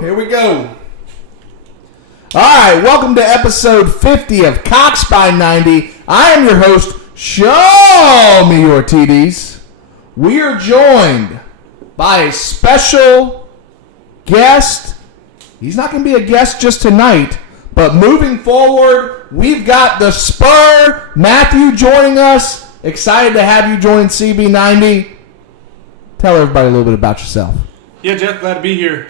Here we go. All right, welcome to episode 50 of Cox by 90. I am your host, Show Me Your TDs. We are joined by a special guest. He's not going to be a guest just tonight, but moving forward, we've got the Spur, Matthew, joining us. Excited to have you join CB90. Tell everybody a little bit about yourself. Yeah, Jeff, glad to be here.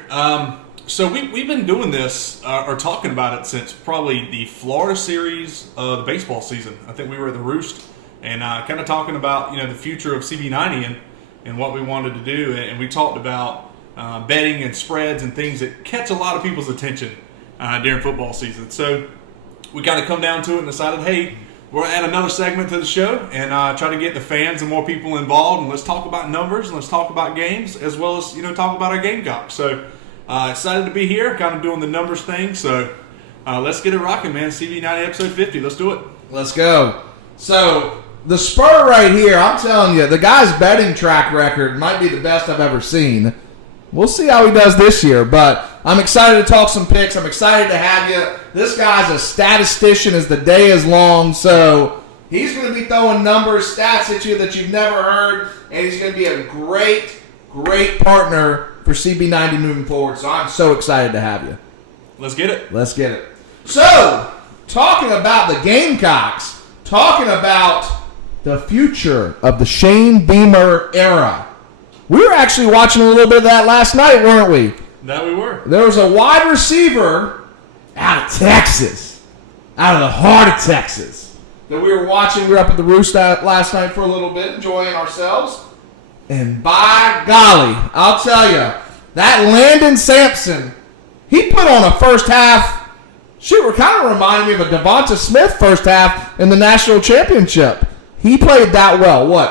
So we've been doing this, or talking about it, since probably the Florida series of the baseball season. I think we were at the Roost and kind of talking about the future of CB90 and what we wanted to do. And we talked about betting and spreads and things that catch a lot of people's attention during football season. So we kind of come down to it and decided, hey, we'll add another segment to the show and try to get the fans and more people involved. And let's talk about numbers and let's talk about games as well as talk about our Gamecocks. So excited to be here, kind of doing the numbers thing. So let's get it rocking, man. CB90 episode 50. Let's do it. Let's go. So the Spur right here, I'm telling you, the guy's betting track record might be the best I've ever seen. We'll see how he does this year, but I'm excited to talk some picks. I'm excited to have you. This guy's a statistician as the day is long, so he's going to be throwing numbers, stats at you that you've never heard, and he's going to be a great, great partner for CB90 moving forward, so I'm so excited to have you. Let's get it. Let's get it. So, talking about the Gamecocks, talking about the future of the Shane Beamer era. We were actually watching a little bit of that last night, weren't we? That we were. There was a wide receiver out of Texas, out of the heart of Texas, that we were watching. We were up at the Roost last night for a little bit, enjoying ourselves. And by golly, I'll tell you, that Landon Samson, he put on a first half. Shoot, kind of reminded me of a Devonta Smith first half in the national championship. He played that well. What,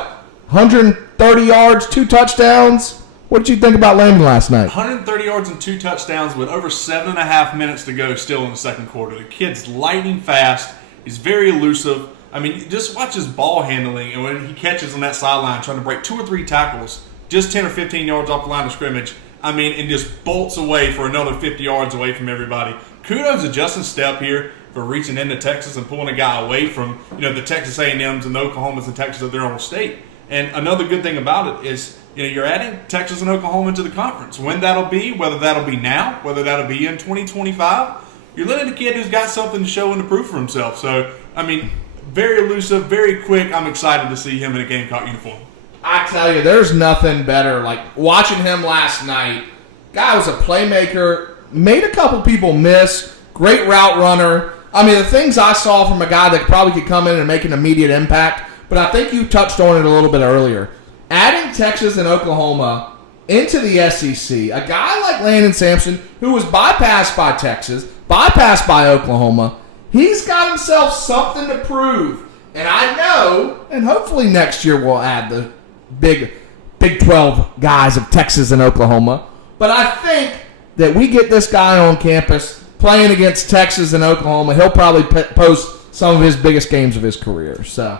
130 yards, 2 touchdowns? What did you think about Landon last night? 130 yards and 2 touchdowns with over 7.5 minutes to go still in the second quarter. The kid's lightning fast. He's very elusive. I mean, just watch his ball handling, and when he catches on that sideline trying to break 2 or 3 tackles, just 10 or 15 yards off the line of scrimmage, I mean, and just bolts away for another 50 yards away from everybody. Kudos to Justin Stepp here for reaching into Texas and pulling a guy away from, the Texas A&Ms and the Oklahomas and Texas of their own state. And another good thing about it is, you're adding Texas and Oklahoma to the conference. When that'll be, whether that'll be now, whether that'll be in 2025, you're letting a kid who's got something to show and to prove for himself. So, I mean, very elusive, very quick. I'm excited to see him in a Gamecock uniform. I tell you, there's nothing better. Like, watching him last night, guy was a playmaker, made a couple people miss, great route runner. I mean, the things I saw from a guy that probably could come in and make an immediate impact, but I think you touched on it a little bit earlier. Adding Texas and Oklahoma into the SEC, a guy like Landon Samson, who was bypassed by Texas, bypassed by Oklahoma, he's got himself something to prove. And I know, and hopefully next year we'll add the Big 12 guys of Texas and Oklahoma, but I think that we get this guy on campus playing against Texas and Oklahoma, he'll probably post some of his biggest games of his career. So,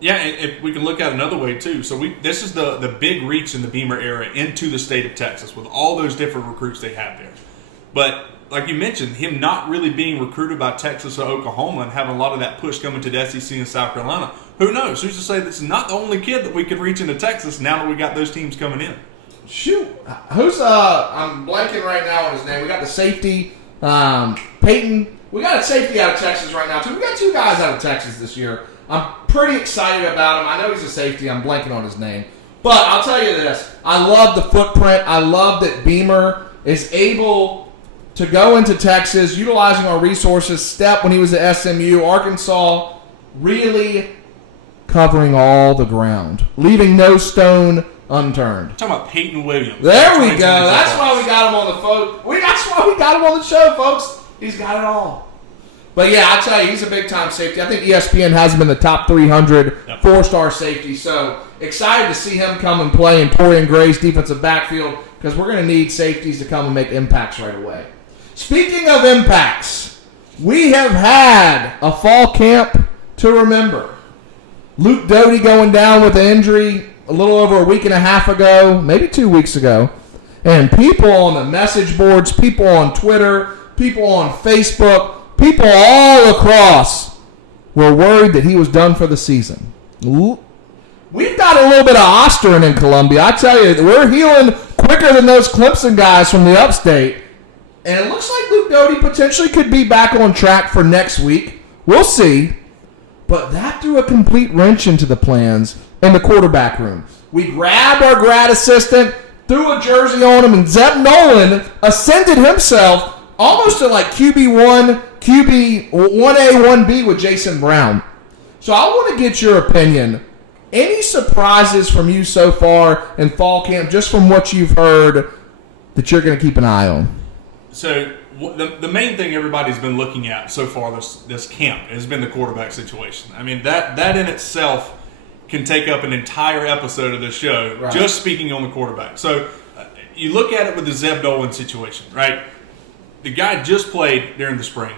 yeah, and if we can look at another way too. So this is the big reach in the Beamer era into the state of Texas with all those different recruits they have there. But like you mentioned, him not really being recruited by Texas or Oklahoma and having a lot of that push coming to the SEC and South Carolina. Who knows? Who's to say that's not the only kid that we could reach into Texas now that we got those teams coming in? Shoot. Who's, I'm blanking right now on his name. We got the safety, Peyton. We got a safety out of Texas right now, too. We got 2 guys out of Texas this year. I'm pretty excited about him. I know he's a safety. I'm blanking on his name. But I'll tell you this. I love the footprint. I love that Beamer is able to go into Texas, utilizing our resources. Stepp when he was at SMU, Arkansas, really covering all the ground, leaving no stone unturned. Talking about Peyton Williams. There we go. That's why we got him on the phone. That's why we got him on the show, folks. He's got it all. But yeah, I'll tell you, he's a big-time safety. I think ESPN has him in the top 300 4-star safety. So excited to see him come and play in Torian Gray's defensive backfield because we're going to need safeties to come and make impacts right away. Speaking of impacts, we have had a fall camp to remember. Luke Doty going down with an injury a little over a week and a half ago, maybe 2 weeks ago. And people on the message boards, people on Twitter, people on Facebook, people all across were worried that he was done for the season. We've got a little bit of Osterin in Columbia. I tell you, we're healing quicker than those Clemson guys from the upstate. And it looks like Luke Doty potentially could be back on track for next week. We'll see. But that threw a complete wrench into the plans in the quarterback room. We grabbed our grad assistant, threw a jersey on him, and Zeb Nolan ascended himself almost to like QB1, QB 1A, 1B with Jason Brown. So I want to get your opinion. Any surprises from you so far in fall camp, just from what you've heard, that you're going to keep an eye on? So the main thing everybody's been looking at so far this camp has been the quarterback situation. I mean, that in itself can take up an entire episode of the show, right, just speaking on the quarterback. So you look at it with the Zeb Nolan situation, right? The guy just played during the spring.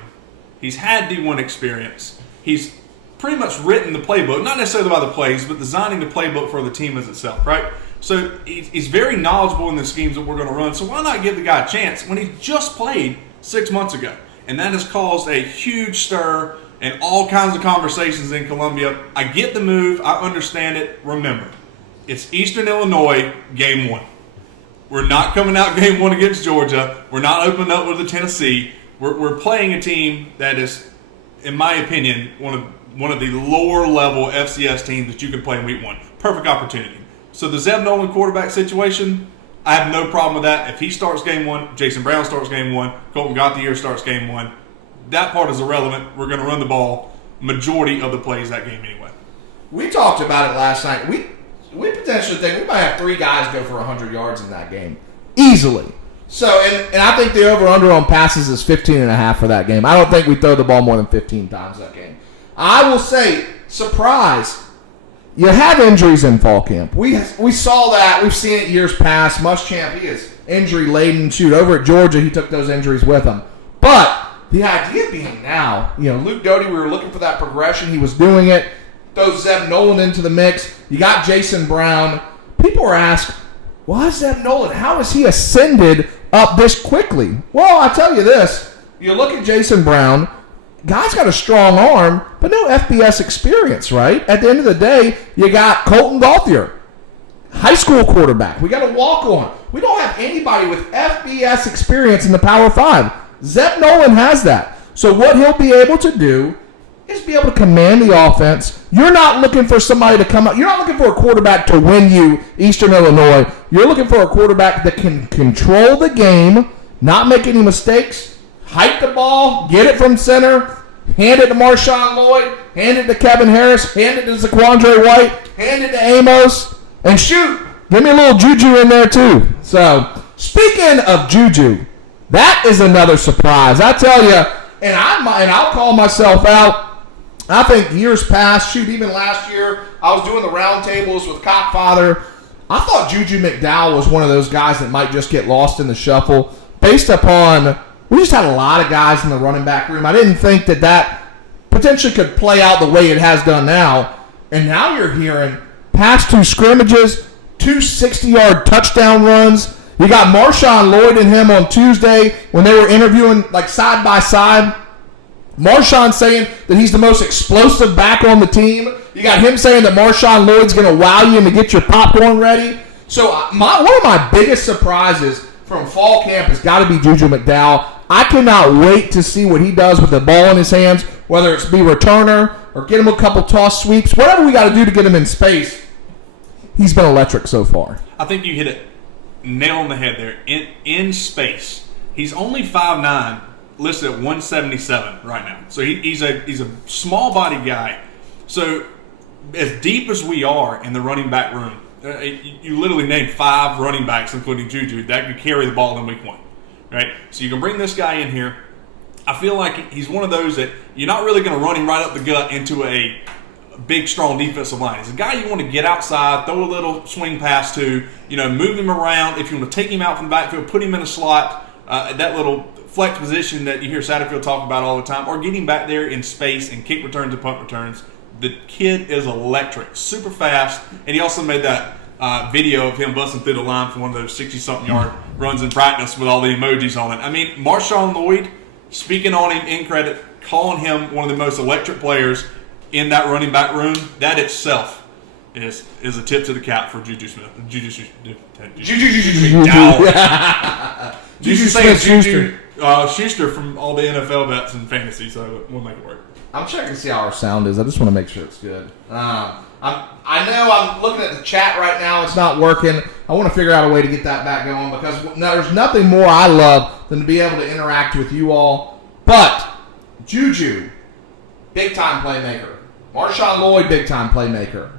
He's had D1 experience. He's pretty much written the playbook, not necessarily by the plays, but designing the playbook for the team as itself, right? So he's very knowledgeable in the schemes that we're going to run. So why not give the guy a chance when he just played 6 months ago? And that has caused a huge stir and all kinds of conversations in Columbia. I get the move. I understand it. Remember, it's Eastern Illinois, game 1. We're not coming out game 1 against Georgia. We're not opening up with the Tennessee. We're playing a team that is, in my opinion, one of the lower level FCS teams that you can play in week 1. Perfect opportunity. So the Zeb Nolan quarterback situation, I have no problem with that. If he starts game 1, Jason Brown starts game 1, Colton Gauthier starts game 1, that part is irrelevant. We're going to run the ball majority of the plays that game anyway. We talked about it last night. We potentially think we might have 3 guys go for 100 yards in that game. Easily. So, and I think the over-under on passes is 15.5 for that game. I don't think we throw the ball more than 15 times that game. I will say, surprise, you have injuries in fall camp. We saw that. We've seen it years past. Muschamp, he is injury-laden. Shoot, over at Georgia, he took those injuries with him. But the idea being now, Luke Doty, we were looking for that progression. He was doing it. Throw Zeb Nolan into the mix. You got Jason Brown. People are asking, why is Zeb Nolan? How has he ascended up this quickly? Well, I tell you this. You look at Jason Brown. Guy's got a strong arm, but no FBS experience, right? At the end of the day, you got Colton Gauthier, high school quarterback. We got a walk-on. We don't have anybody with FBS experience in the Power 5. Zeb Nolan has that. So what he'll be able to do is be able to command the offense. You're not looking for somebody to come up. You're not looking for a quarterback to win you Eastern Illinois. You're looking for a quarterback that can control the game, not make any mistakes, hike the ball, get it from center, hand it to Marshawn Lloyd, hand it to Kevin Harris, hand it to Zaquandre White, hand it to Amos, and shoot. Give me a little juju in there too. So, speaking of juju, that is another surprise. I tell you, and I'll call myself out. I think years past, even last year, I was doing the roundtables with Cockfather. I thought Juju McDowell was one of those guys that might just get lost in the shuffle based upon we just had a lot of guys in the running back room. I didn't think that potentially could play out the way it has done now. And now you're hearing past 2 scrimmages, 2 60-yard touchdown runs. You got Marshawn Lloyd and him on Tuesday when they were interviewing like side by side. Marshawn saying that he's the most explosive back on the team. You got him saying that Marshawn Lloyd's going to wow you and to get your popcorn ready. So one of my biggest surprises from fall camp has got to be Juju McDowell. I cannot wait to see what he does with the ball in his hands, whether it's be returner or get him a couple toss sweeps, whatever we got to do to get him in space. He's been electric so far. I think you hit it nail on the head there. In space, he's only 5'9", listed at 177 right now. So he's a small body guy. So as deep as we are in the running back room, you literally named 5 running backs, including Juju, that could carry the ball in week 1. Right? So you can bring this guy in here. I feel like he's one of those that you're not really going to run him right up the gut into a big, strong defensive line. He's a guy you want to get outside, throw a little swing pass to, move him around. If you want to take him out from the backfield, put him in a slot, that little flex position that you hear Satterfield talk about all the time, or get him back there in space and kick returns and punt returns. The kid is electric, super fast, and he also made that video of him busting through the line for one of those 60-something yard runs in practice with all the emojis on it. I mean, Marshawn Lloyd, speaking on him in credit, calling him one of the most electric players in that running back room, that itself is a tip to the cap for Juju Smith. Juju Schuster from all the NFL bets and fantasy, so we'll make it work. I'm checking to see how our sound is. I just want to make sure it's good. I know I'm looking at the chat right now. It's not working. I want to figure out a way to get that back going because there's nothing more I love than to be able to interact with you all. But Juju, big-time playmaker. Marshawn Lloyd, big-time playmaker.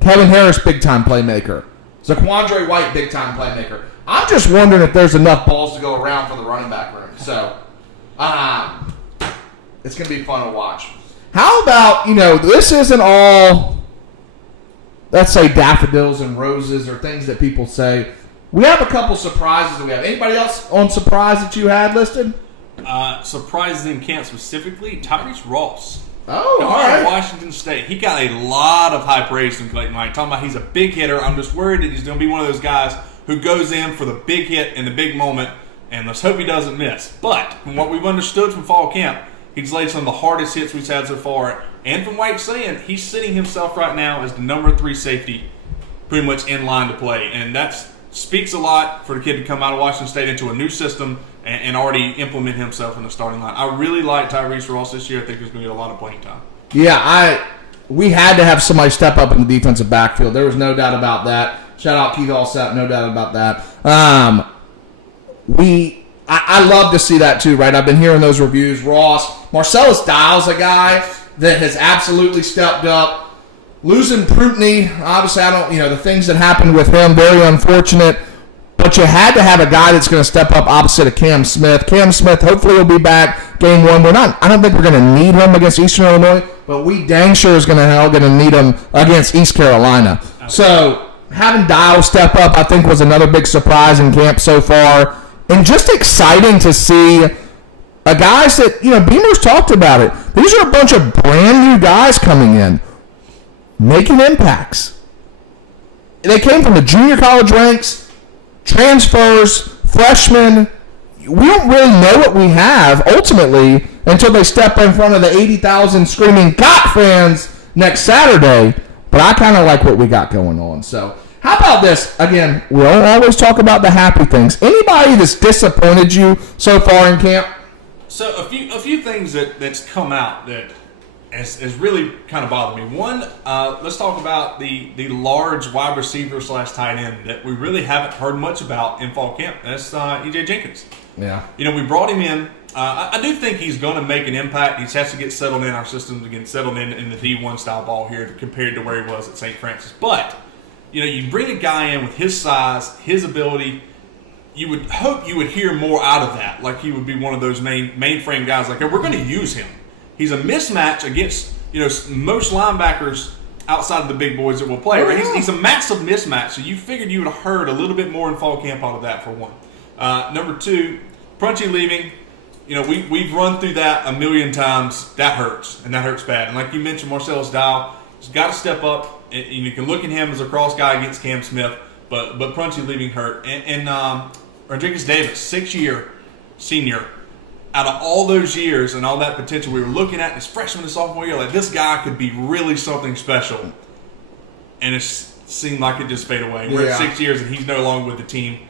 Kevin Harris, big-time playmaker. Zaquandre White, big-time playmaker. I'm just wondering if there's enough balls to go around for the running back room. So, it's going to be fun to watch. How about, this isn't all, let's say, daffodils and roses or things that people say. We have a couple surprises that we have. Anybody else on surprise that you had listed? Surprises in camp specifically, Tyrese Ross. Oh, all right. Washington State. He got a lot of high praise from Clayton Wright. Talking about he's a big hitter. I'm just worried that he's going to be one of those guys who goes in for the big hit in the big moment, and let's hope he doesn't miss. But from what we've understood from fall camp, he's laid some of the hardest hits we've had so far. And from White saying, he's sitting himself right now as the number 3 safety pretty much in line to play. And that speaks a lot for the kid to come out of Washington State into a new system and already implement himself in the starting line. I really like Tyrese Ross this year. I think there's going to be a lot of playing time. Yeah, we had to have somebody step up in the defensive backfield. There was no doubt about that. Shout out Keith Allsap, no doubt about that. I love to see that too, right? I've been hearing those reviews. Ross, Marcellus Dial's a guy that has absolutely stepped up. Losing Prutney, obviously, the things that happened with him, very unfortunate. But you had to have a guy that's going to step up opposite of Cam Smith. Cam Smith, hopefully, will be back game 1. I don't think we're going to need him against Eastern Illinois, but we dang sure is going to need him against East Carolina. So having Dial step up, I think, was another big surprise in camp so far. And just exciting to see guys that, Beamer's talked about it. These are a bunch of brand new guys coming in, making impacts. They came from the junior college ranks, transfers, freshmen. We don't really know what we have, ultimately, until they step in front of the 80,000 screaming Cop fans next Saturday. But I kind of like what we got going on. So, how about this? Again, we don't always talk about the happy things. Anybody that's disappointed you so far in camp? So a few things that's come out that has really kind of bothered me. One, let's talk about the large wide receiver / tight end that we really haven't heard much about in fall camp. That's EJ Jenkins. Yeah. We brought him in. I do think he's going to make an impact. He has to get settled in our system to get settled in the D1 style ball here compared to where he was at St. Francis. But you bring a guy in with his size, his ability, you would hope you would hear more out of that. Like he would be one of those mainframe guys. Like, hey, we're going to use him. He's a mismatch against most linebackers outside of the big boys that will play. Right? He's a massive mismatch. So you figured you would have heard a little bit more in fall camp out of that for one. Number 2, Prunty leaving. We've run through that a million times. That hurts, and that hurts bad. And like you mentioned, Marcellus Dial has got to step up. And you can look at him as a cross guy against Cam Smith, but Prunty leaving hurt. And Rodriguez Davis, 6-year senior. Out of all those years and all that potential we were looking at his freshman and sophomore year, like this guy could be really something special. And it seemed like it just faded away. We're at 6 years and he's no longer with the team.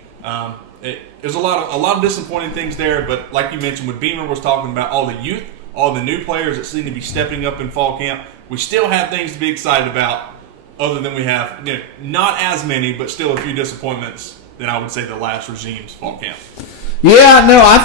There's a lot of disappointing things there, but like you mentioned, what Beamer was talking about, all the youth, all the new players that seem to be stepping up in fall camp, we still have things to be excited about. Other than we have, not as many, but still a few disappointments than I would say the last regime's fall camp. Yeah, no, I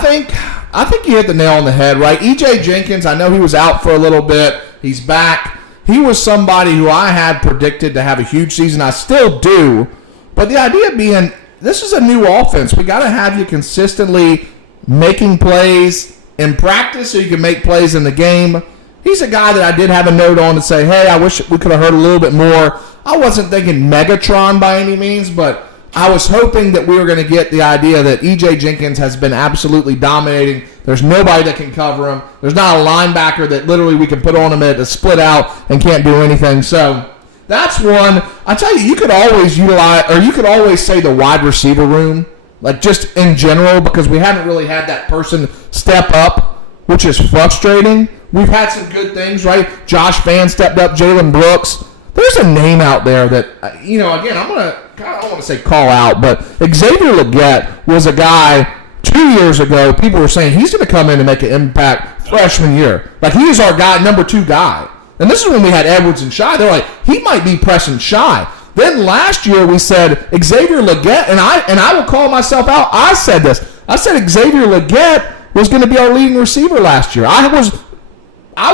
think you hit the nail on the head, right? EJ Jenkins, I know he was out for a little bit. He's back. He was somebody who I had predicted to have a huge season. I still do. But the idea being, this is a new offense. We got to have you consistently making plays in practice so you can make plays in the game. He's a guy that I did have a note on to say, hey, I wish we could have heard a little bit more. I wasn't thinking Megatron by any means, but I was hoping that we were going to get the idea that E.J. Jenkins has been absolutely dominating. There's nobody that can cover him. There's not a linebacker that literally we can put on him at a split out and can't do anything. So That's one. I tell you, you could always utilize, or you could always say the wide receiver room, like just in general, because we haven't really had that person step up, which is frustrating. We've had some good things, right? Josh Vann stepped up, Jalen Brooks. There's a name out there that, again, I don't want to say call out, but Xavier Legette was a guy 2 years ago. People were saying he's going to come in and make an impact freshman year. Like, he is our guy, number 2 guy. And this is when we had Edwards and Shy. They're like, he might be pressing Shy. Then last year we said Xavier Legette, and I will call myself out. I said this. I said Xavier Legette was going to be our leading receiver last year. I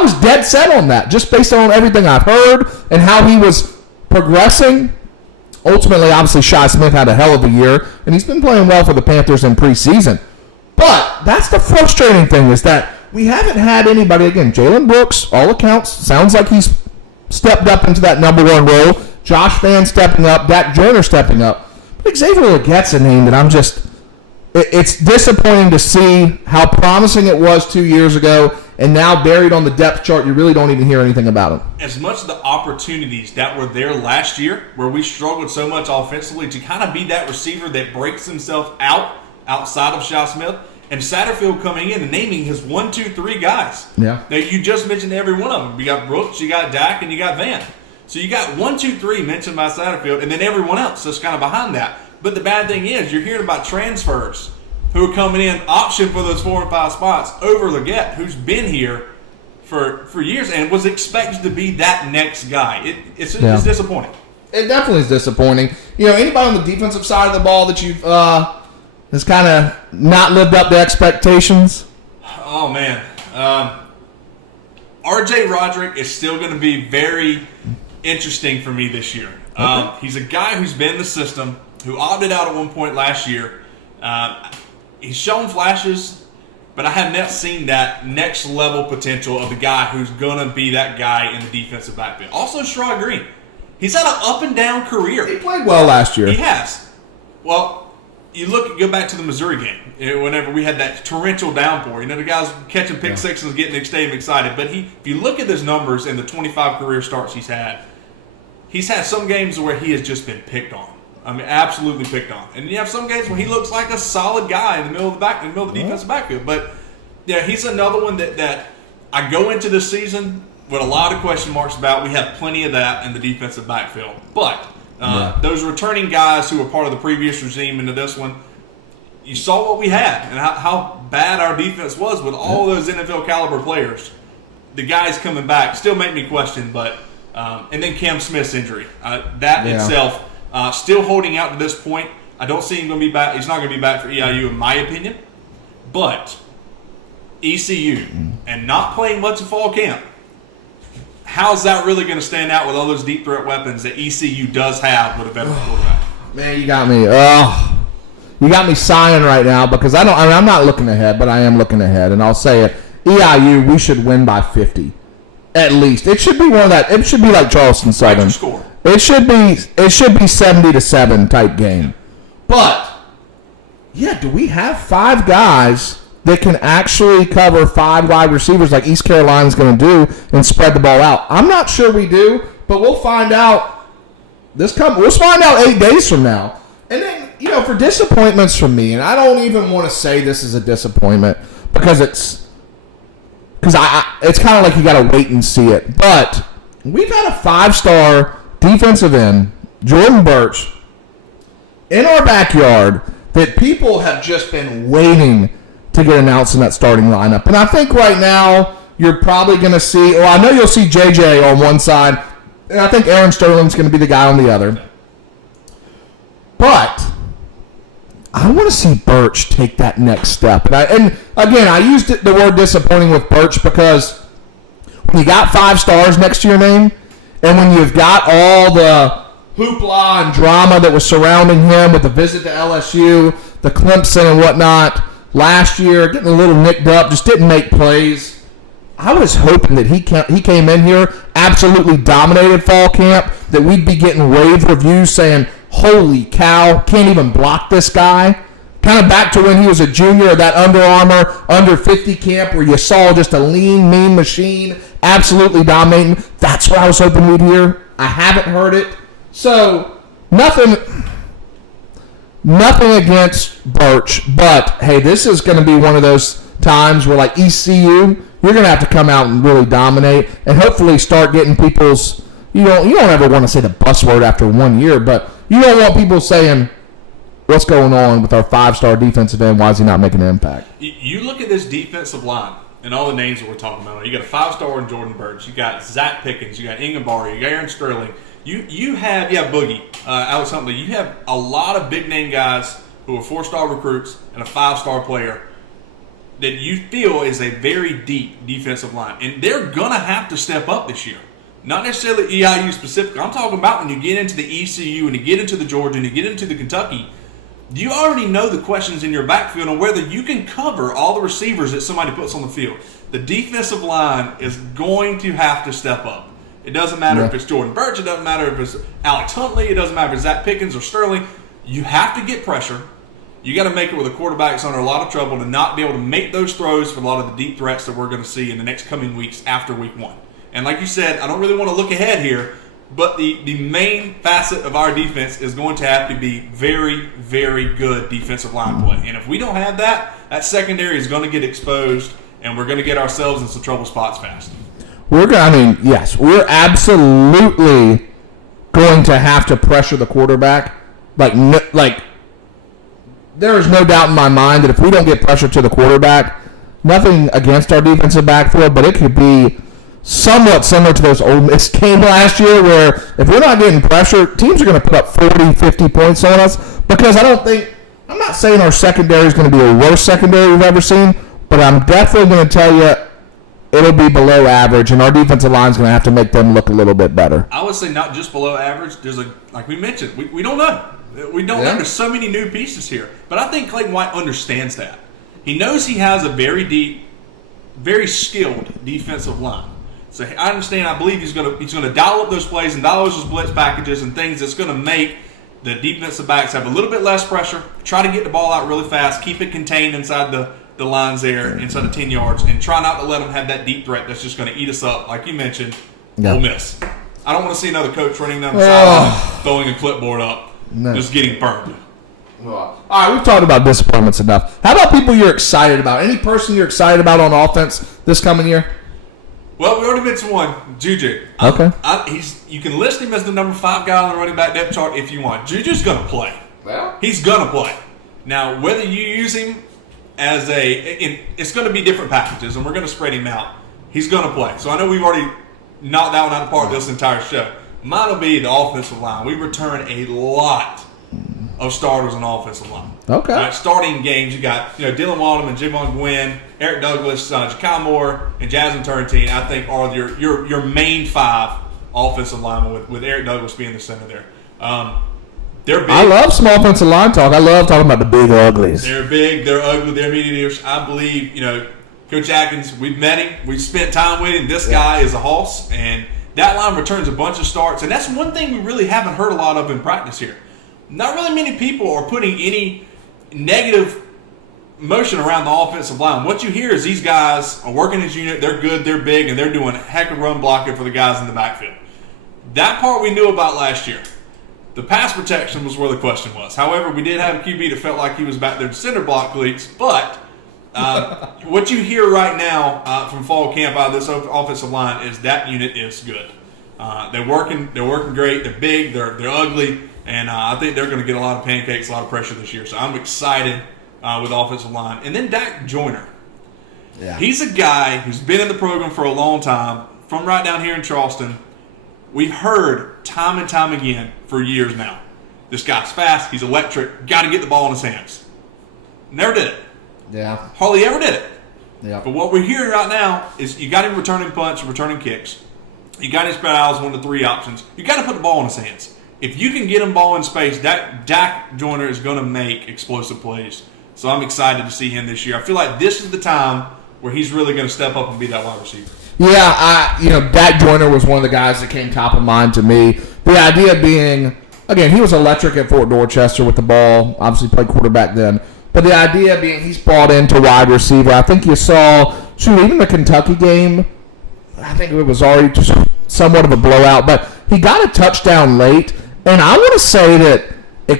was dead set on that, just based on everything I've heard and how he was progressing. Ultimately, obviously, Shy Smith had a hell of a year, and he's been playing well for the Panthers in preseason. But that's the frustrating thing, is that we haven't had anybody. Again, Jalen Brooks, all accounts, sounds like he's stepped up into that number 1 role. Josh Vann stepping up, Dak Joyner stepping up. But Xavier Legette's a name that I'm just... It's disappointing to see how promising it was 2 years ago, and now buried on the depth chart, you really don't even hear anything about him. As much of the opportunities that were there last year, where we struggled so much offensively to kind of be that receiver that breaks himself outside of Shy Smith, and Satterfield coming in and naming his 1, 2, 3 guys. Yeah. Now, you just mentioned every one of them. You got Brooks, you got Dak, and you got Vann. So you got 1, 2, 3 mentioned by Satterfield, and then everyone else that's kind of behind that. But the bad thing is, you're hearing about transfers who are coming in, option for those 4 and 5 spots over Legette, who's been here for years and was expected to be that next guy. It's disappointing. It definitely is disappointing. Anybody on the defensive side of the ball that you've has kind of not lived up to expectations? Oh, man. R.J. Roderick is still going to be very interesting for me this year. Okay. He's a guy who's been in the system, who opted out at one point last year. He's shown flashes, but I have not seen that next level potential of the guy who's going to be that guy in the defensive backfield. Also, Sherrod Green. He's had an up and down career. He played well last year. He has. Well, go back to the Missouri game. Whenever we had that torrential downpour, the guys catching pick sixes, getting the stadium excited. But if you look at his numbers and the 25 career starts he's had some games where he has just been picked on. I mean, absolutely picked on. And you have some games where he looks like a solid guy in the middle of the defensive backfield. But yeah, he's another one that I go into this season with a lot of question marks about. We have plenty of that in the defensive backfield. But those returning guys who were part of the previous regime into this one, you saw what we had and how bad our defense was with all those NFL caliber players. The guys coming back still make me question, but and then Cam Smith's injury. Itself, still holding out to this point. I don't see him going to be back. He's not going to be back for EIU in my opinion. But ECU and not playing much of fall camp, how's that really going to stand out with all those deep threat weapons that ECU does have with a veteran quarterback? Man, you got me. You got me sighing right now because I'm not looking ahead, but I am looking ahead, and I'll say it. EIU, we should win by 50, at least. It should be one of that. It should be like Charleston Southern. Score. It should be 70-7 type game. But yeah, do we have 5 guys that can actually cover 5 wide receivers like East Carolina's going to do and spread the ball out? I'm not sure we do, but we'll find out. We'll find out 8 days from now. And then, for disappointments from me, and I don't even want to say this is a disappointment because it's kind of like you got to wait and see it. But we've had a 5-star defensive end, Jordan Birch, in our backyard that people have just been waiting to get announced in that starting lineup. And I think right now you're probably going to see, I know you'll see JJ on one side, and I think Aaron Sterling's going to be the guy on the other. But I want to see Birch take that next step. And again, I used the word disappointing with Birch because when you got 5 stars next to your name, and when you've got all the hoopla and drama that was surrounding him with the visit to LSU, the Clemson and whatnot, last year, getting a little nicked up, just didn't make plays. I was hoping that he came in here, absolutely dominated fall camp, that we'd be getting rave reviews saying, holy cow, can't even block this guy. kind of back to when he was a junior, that Under Armour under 50 camp where you saw just a lean, mean machine absolutely dominating. That's what I was hoping we'd hear. I haven't heard it. So, nothing against Birch, but, hey, this is going to be one of those times where, like ECU, you're going to have to come out and really dominate and hopefully start getting people's, you don't ever want to say the buzzword after 1 year, but you don't want people saying, what's going on with our 5-star defensive end? Why is he not making an impact? You look at this defensive line and all the names that we're talking about. You got a 5-star in Jordan Birch. You got Zach Pickens. You got Ingabari. You got Aaron Sterling. You have Boogie, Alex Huntley. You have a lot of big-name guys who are 4-star recruits and a 5-star player that you feel is a very deep defensive line. And they're going to have to step up this year. Not necessarily EIU specifically. I'm talking about when you get into the ECU and you get into the Georgia and you get into the Kentucky, you already know the questions in your backfield on whether you can cover all the receivers that somebody puts on the field. The defensive line is going to have to step up. It doesn't matter if it's Jordan Birch. It doesn't matter if it's Alex Huntley. It doesn't matter if it's Zach Pickens or Sterling. You have to get pressure. You got to make it where the quarterback's under a lot of trouble to not be able to make those throws for a lot of the deep threats that we're going to see in the next coming weeks after week 1. And like you said, I don't really want to look ahead here, but the main facet of our defense is going to have to be very, very good defensive line play. And if we don't have that, that secondary is going to get exposed, and we're going to get ourselves in some trouble spots fast. Yes, we're absolutely going to have to pressure the quarterback. There is no doubt in my mind that if we don't get pressure to the quarterback, nothing against our defensive backfield, but it could be somewhat similar to those Ole Miss games last year where if we're not getting pressure, teams are going to put up 40, 50 points on us because I'm not saying our secondary is going to be the worst secondary we've ever seen, but I'm definitely going to tell you it'll be below average, and our defensive line is going to have to make them look a little bit better. I would say not just below average. There's like we mentioned, we don't know. We don't know. There's so many new pieces here. But I think Clayton White understands that. He knows he has a very deep, very skilled defensive line. So I understand. I believe he's going to dial up those plays and dial those blitz packages and things that's going to make the defensive backs have a little bit less pressure, try to get the ball out really fast, keep it contained inside the lines there, inside the 10 yards, and try not to let them have that deep threat that's just going to eat us up, like you mentioned, Ole Miss. I don't want to see another coach running down the sideline, throwing a clipboard up, just getting burned. All right, we've talked about disappointments enough. How about people you're excited about? Any person you're excited about on offense this coming year? Well, we already mentioned one, Juju. Okay. You can list him as the number 5 guy on the running back depth chart if you want. Juju's going to play. Well, he's going to play. Now, whether you use him as it's going to be different packages, and we're going to spread him out. He's going to play. So I know we've already knocked that one out of the park this entire show. Mine will be the offensive line. We return a lot of starters on the offensive line. Okay. Right, starting games, you got Dylan Waldman and Javon Gwynn, Eric Douglas, Jakai Moore, and Jasmine Turrentine. I think are your main 5 offensive linemen with Eric Douglas being the center there. They're big. I love small offensive line talk. I love talking about the big uglies. They're big. They're ugly. They're mediators. I believe Coach Atkins. We've met him. We've spent time with him. This guy is a hoss, and that line returns a bunch of starts. And that's one thing we really haven't heard a lot of in practice here. Not really many people are putting any negative motion around the offensive line. What you hear is these guys are working as unit. They're good. They're big, and they're doing a heck of run blocking for the guys in the backfield. That part we knew about last year. The pass protection was where the question was. However, we did have a QB that felt like he was back there to center block cleats. But what you hear right now from fall camp out of this offensive line is that unit is good. They're working great. They're big. They're ugly. And I think they're going to get a lot of pancakes, a lot of pressure this year. So I'm excited with the offensive line. And then Dak Joyner. Yeah. He's a guy who's been in the program for a long time, from right down here in Charleston. We've heard time and time again for years now, this guy's fast, he's electric, got to get the ball in his hands. Never did it. Yeah. Hardly ever did it. Yeah. But what we're hearing right now is you got him returning punts, returning kicks. You got him spread out as one of the 3 options. You got to put the ball in his hands. If you can get him ball in space, Dak Joyner is going to make explosive plays. So I'm excited to see him this year. I feel like this is the time where he's really going to step up and be that wide receiver. Yeah, Dak Joyner was one of the guys that came top of mind to me. The idea being, again, he was electric at Fort Dorchester with the ball. Obviously played quarterback then. But the idea being he's bought into wide receiver. I think you saw, even the Kentucky game, I think it was already just somewhat of a blowout, but he got a touchdown late, and I want to say that I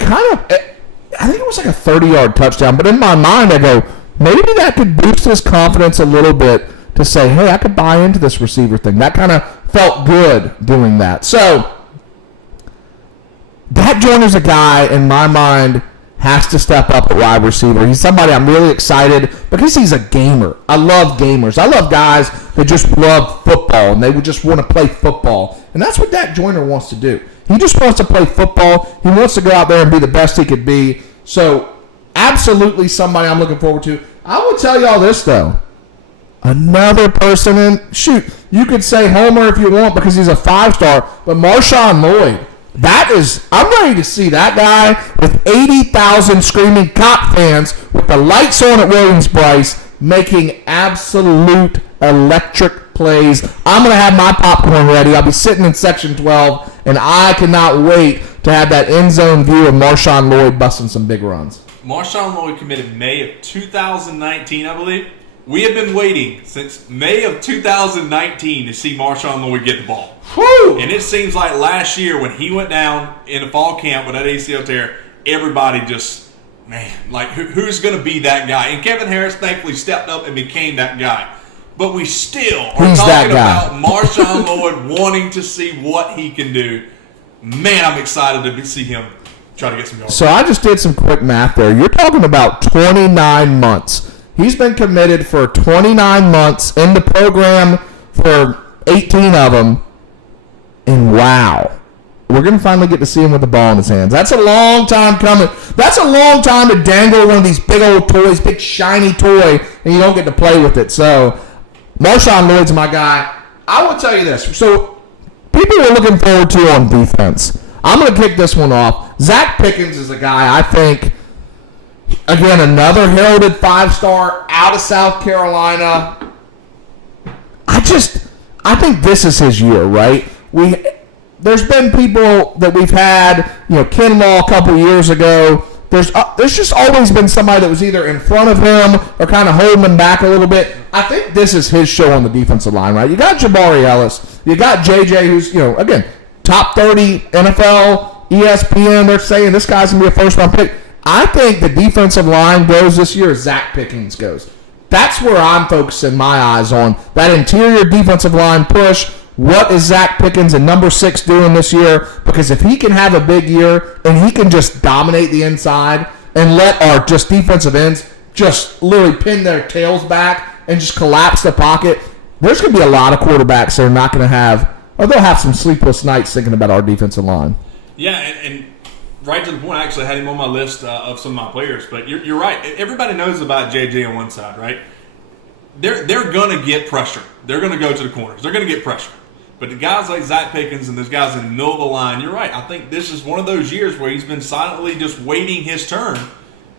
think it was like a 30-yard touchdown, but in my mind I go, maybe that could boost his confidence a little bit to say, hey, I could buy into this receiver thing. That kind of felt good doing that. So that Joyner's a guy, in my mind, has to step up at wide receiver. He's somebody I'm really excited because he's a gamer. I love gamers. I love guys that just love football, and they would just want to play football. And that's what Dak Joyner wants to do. He just wants to play football. He wants to go out there and be the best he could be. So absolutely somebody I'm looking forward to. I will tell y'all this, though. Another person you could say Homer if you want because he's a 5-star, but Marshawn Lloyd. I'm ready to see that guy with 80,000 screaming Cop fans with the lights on at Williams-Brice making absolute electric plays. I'm going to have my popcorn ready. I'll be sitting in section 12, and I cannot wait to have that end zone view of Marshawn Lloyd busting some big runs. Marshawn Lloyd committed May of 2019, I believe. We have been waiting since May of 2019 to see Marshawn Lloyd get the ball. Whew. And it seems like last year when he went down in the fall camp with that ACL tear, everybody just, who's going to be that guy? And Kevin Harris thankfully stepped up and became that guy. But we still are talking about Marshawn Lloyd wanting to see what he can do. Man, I'm excited to see him try to get some yards. So I just did some quick math there. You're talking about 29 months. He's been committed for 29 months in the program for 18 of them. And wow, we're going to finally get to see him with the ball in his hands. That's a long time coming. That's a long time to dangle one of these big old toys, big shiny toy, and you don't get to play with it. So Marshawn Lloyd's my guy. I will tell you this. So people are looking forward to on defense. I'm going to kick this one off. Zach Pickens is a guy I think, again, another heralded 5-star out of South Carolina. I think this is his year, right? There's been people that we've had, Kinlaw a couple years ago. There's just always been somebody that was either in front of him or kind of holding him back a little bit. I think this is his show on the defensive line, right? You got Jabari Ellis. You got JJ, who's, again, top 30 NFL, ESPN. They're saying this guy's going to be a first-round pick. I think the defensive line goes this year as Zach Pickens goes. That's where I'm focusing my eyes on. That interior defensive line push. What is Zach Pickens and number 6 doing this year? Because if he can have a big year and he can just dominate the inside and let our just defensive ends just literally pin their tails back and just collapse the pocket, there's going to be a lot of quarterbacks that are not going to have, or they'll have some sleepless nights thinking about our defensive line. Yeah, and right to the point, I actually had him on my list of some of my players. But you're right. Everybody knows about JJ on one side, right? They're going to get pressure. They're going to go to the corners. They're going to get pressure. But the guys like Zach Pickens and those guys in the middle of the line, you're right. I think this is one of those years where he's been silently just waiting his turn.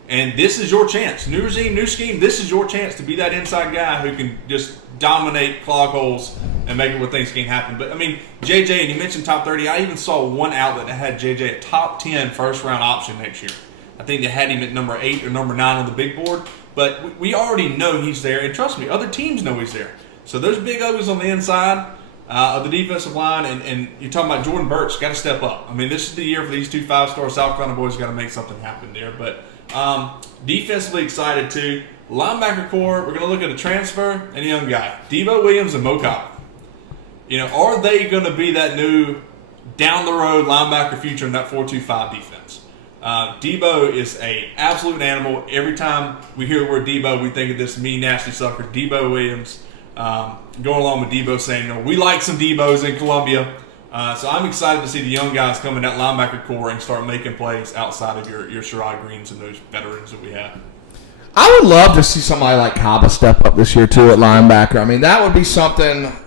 And this is your chance. New regime, new scheme, this is your chance to be that inside guy who can just dominate clog holes and make it where things can happen. But, JJ, and you mentioned top 30. I even saw one outlet that had JJ a top 10 first-round option next year. I think they had him at number 8 or number 9 on the big board. But we already know he's there. And trust me, other teams know he's there. So those big O's on the inside of the defensive line, and you're talking about Jordan Burks, got to step up. This is the year for these 2 5-star South Carolina boys, got to make something happen there. But defensively excited too. Linebacker core, we're going to look at a transfer and a young guy. Debo Williams and Mo Cobb. Are they going to be that new down-the-road linebacker future in that 4-2-5 defense? Debo is an absolute animal. Every time we hear the word Debo, we think of this mean, nasty sucker, Debo Williams. Going along with Debo saying, we like some Debos in Columbia. So I'm excited to see the young guys come in that linebacker core and start making plays outside of your Sherrod Greens and those veterans that we have. I would love to see somebody like Kaba step up this year, too, at linebacker. That would be something, at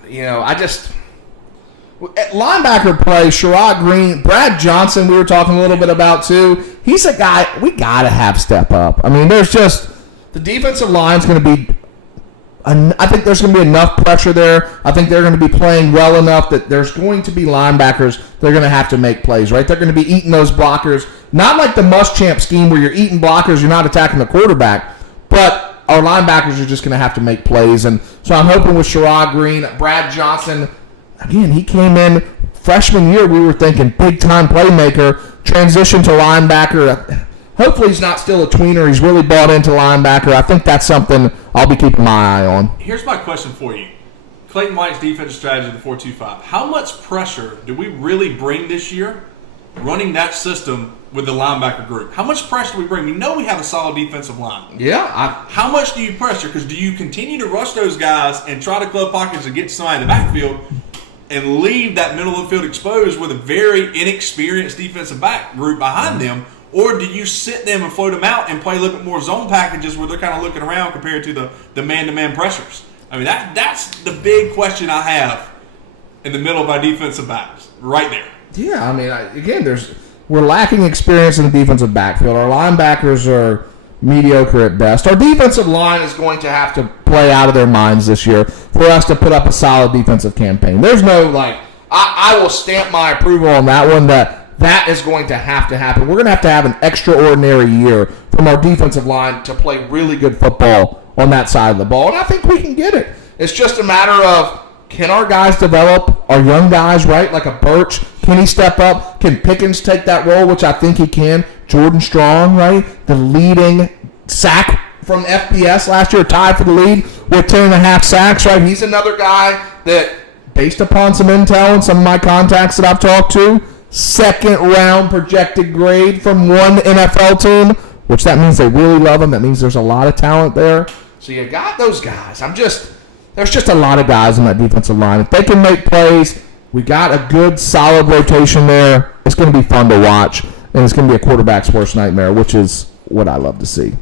linebacker play, Sherrod Green, Brad Johnson, we were talking a little bit about, too. He's a guy we got to have step up. There's just, the defensive line's going to be I think there's going to be enough pressure there. I think they're going to be playing well enough that there's going to be linebackers they're going to have to make plays, right? They're going to be eating those blockers. Not like the Muschamp scheme where you're eating blockers, you're not attacking the quarterback, but our linebackers are just going to have to make plays. And so I'm hoping with Sherrod Green, Brad Johnson, again, he came in freshman year, we were thinking big-time playmaker, transition to linebacker. Hopefully he's not still a tweener. He's really bought into linebacker. I think that's something I'll be keeping my eye on. Here's my question for you. Clayton White's defensive strategy, the 4-2-5. How much pressure do we really bring this year running that system with the linebacker group? How much pressure do we bring? We know we have a solid defensive line. Yeah. How much do you pressure? Because do you continue to rush those guys and try to club pockets and get somebody in the backfield and leave that middle of the field exposed with a very inexperienced defensive back group behind them? Or do you sit them and float them out and play a little bit more zone packages where they're kind of looking around compared to the man-to-man pressures? I mean, that's the big question I have in the middle of our defensive backs, right there. Yeah, I mean, we're lacking experience in the defensive backfield. Our linebackers are mediocre at best. Our defensive line is going to have to play out of their minds this year for us to put up a solid defensive campaign. There's no, I will stamp my approval on that one that is going to happen. We're going to have an extraordinary year from our defensive line to play really good football on that side of the ball, and I think we can get it. It's just a matter of, can our guys develop, our young guys, right, like a Birch? Can he step up? Can Pickens take that role, which I think he can? Jordan Strong, right, the leading sack from FBS last year, tied for the lead with 10.5 sacks, right? He's another guy that, based upon some intel and some of my contacts that I've talked to, second-round projected grade from one NFL team, which that means they really love him. That means there's a lot of talent there. So you got those guys. There's just a lot of guys on that defensive line. If they can make plays, we got a good, solid rotation there. It's going to be fun to watch, and it's going to be a quarterback's worst nightmare, which is what I love to see.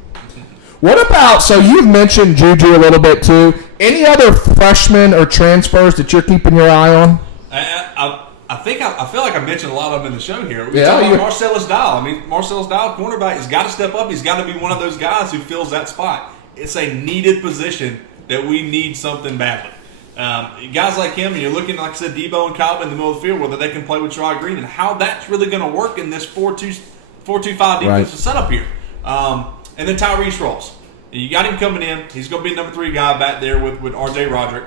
What about, so you've mentioned Juju a little bit too. Any other freshmen or transfers that you're keeping your eye on? I feel like I mentioned a lot of them in the show here. Marcellus Dial. I mean, Marcellus Dial, cornerback, has got to step up. He's got to be one of those guys who fills that spot. It's a needed position that we need something badly. Guys like him, and you're looking, like I said, Debo and Cobb in the middle of the field, whether they can play with Sherrod Green, and how that's really going to work in this 4-2-5 defensive setup here. And then Tyrese Ross. You got him coming in. He's going to be number 3 guy back there with R.J. Roderick.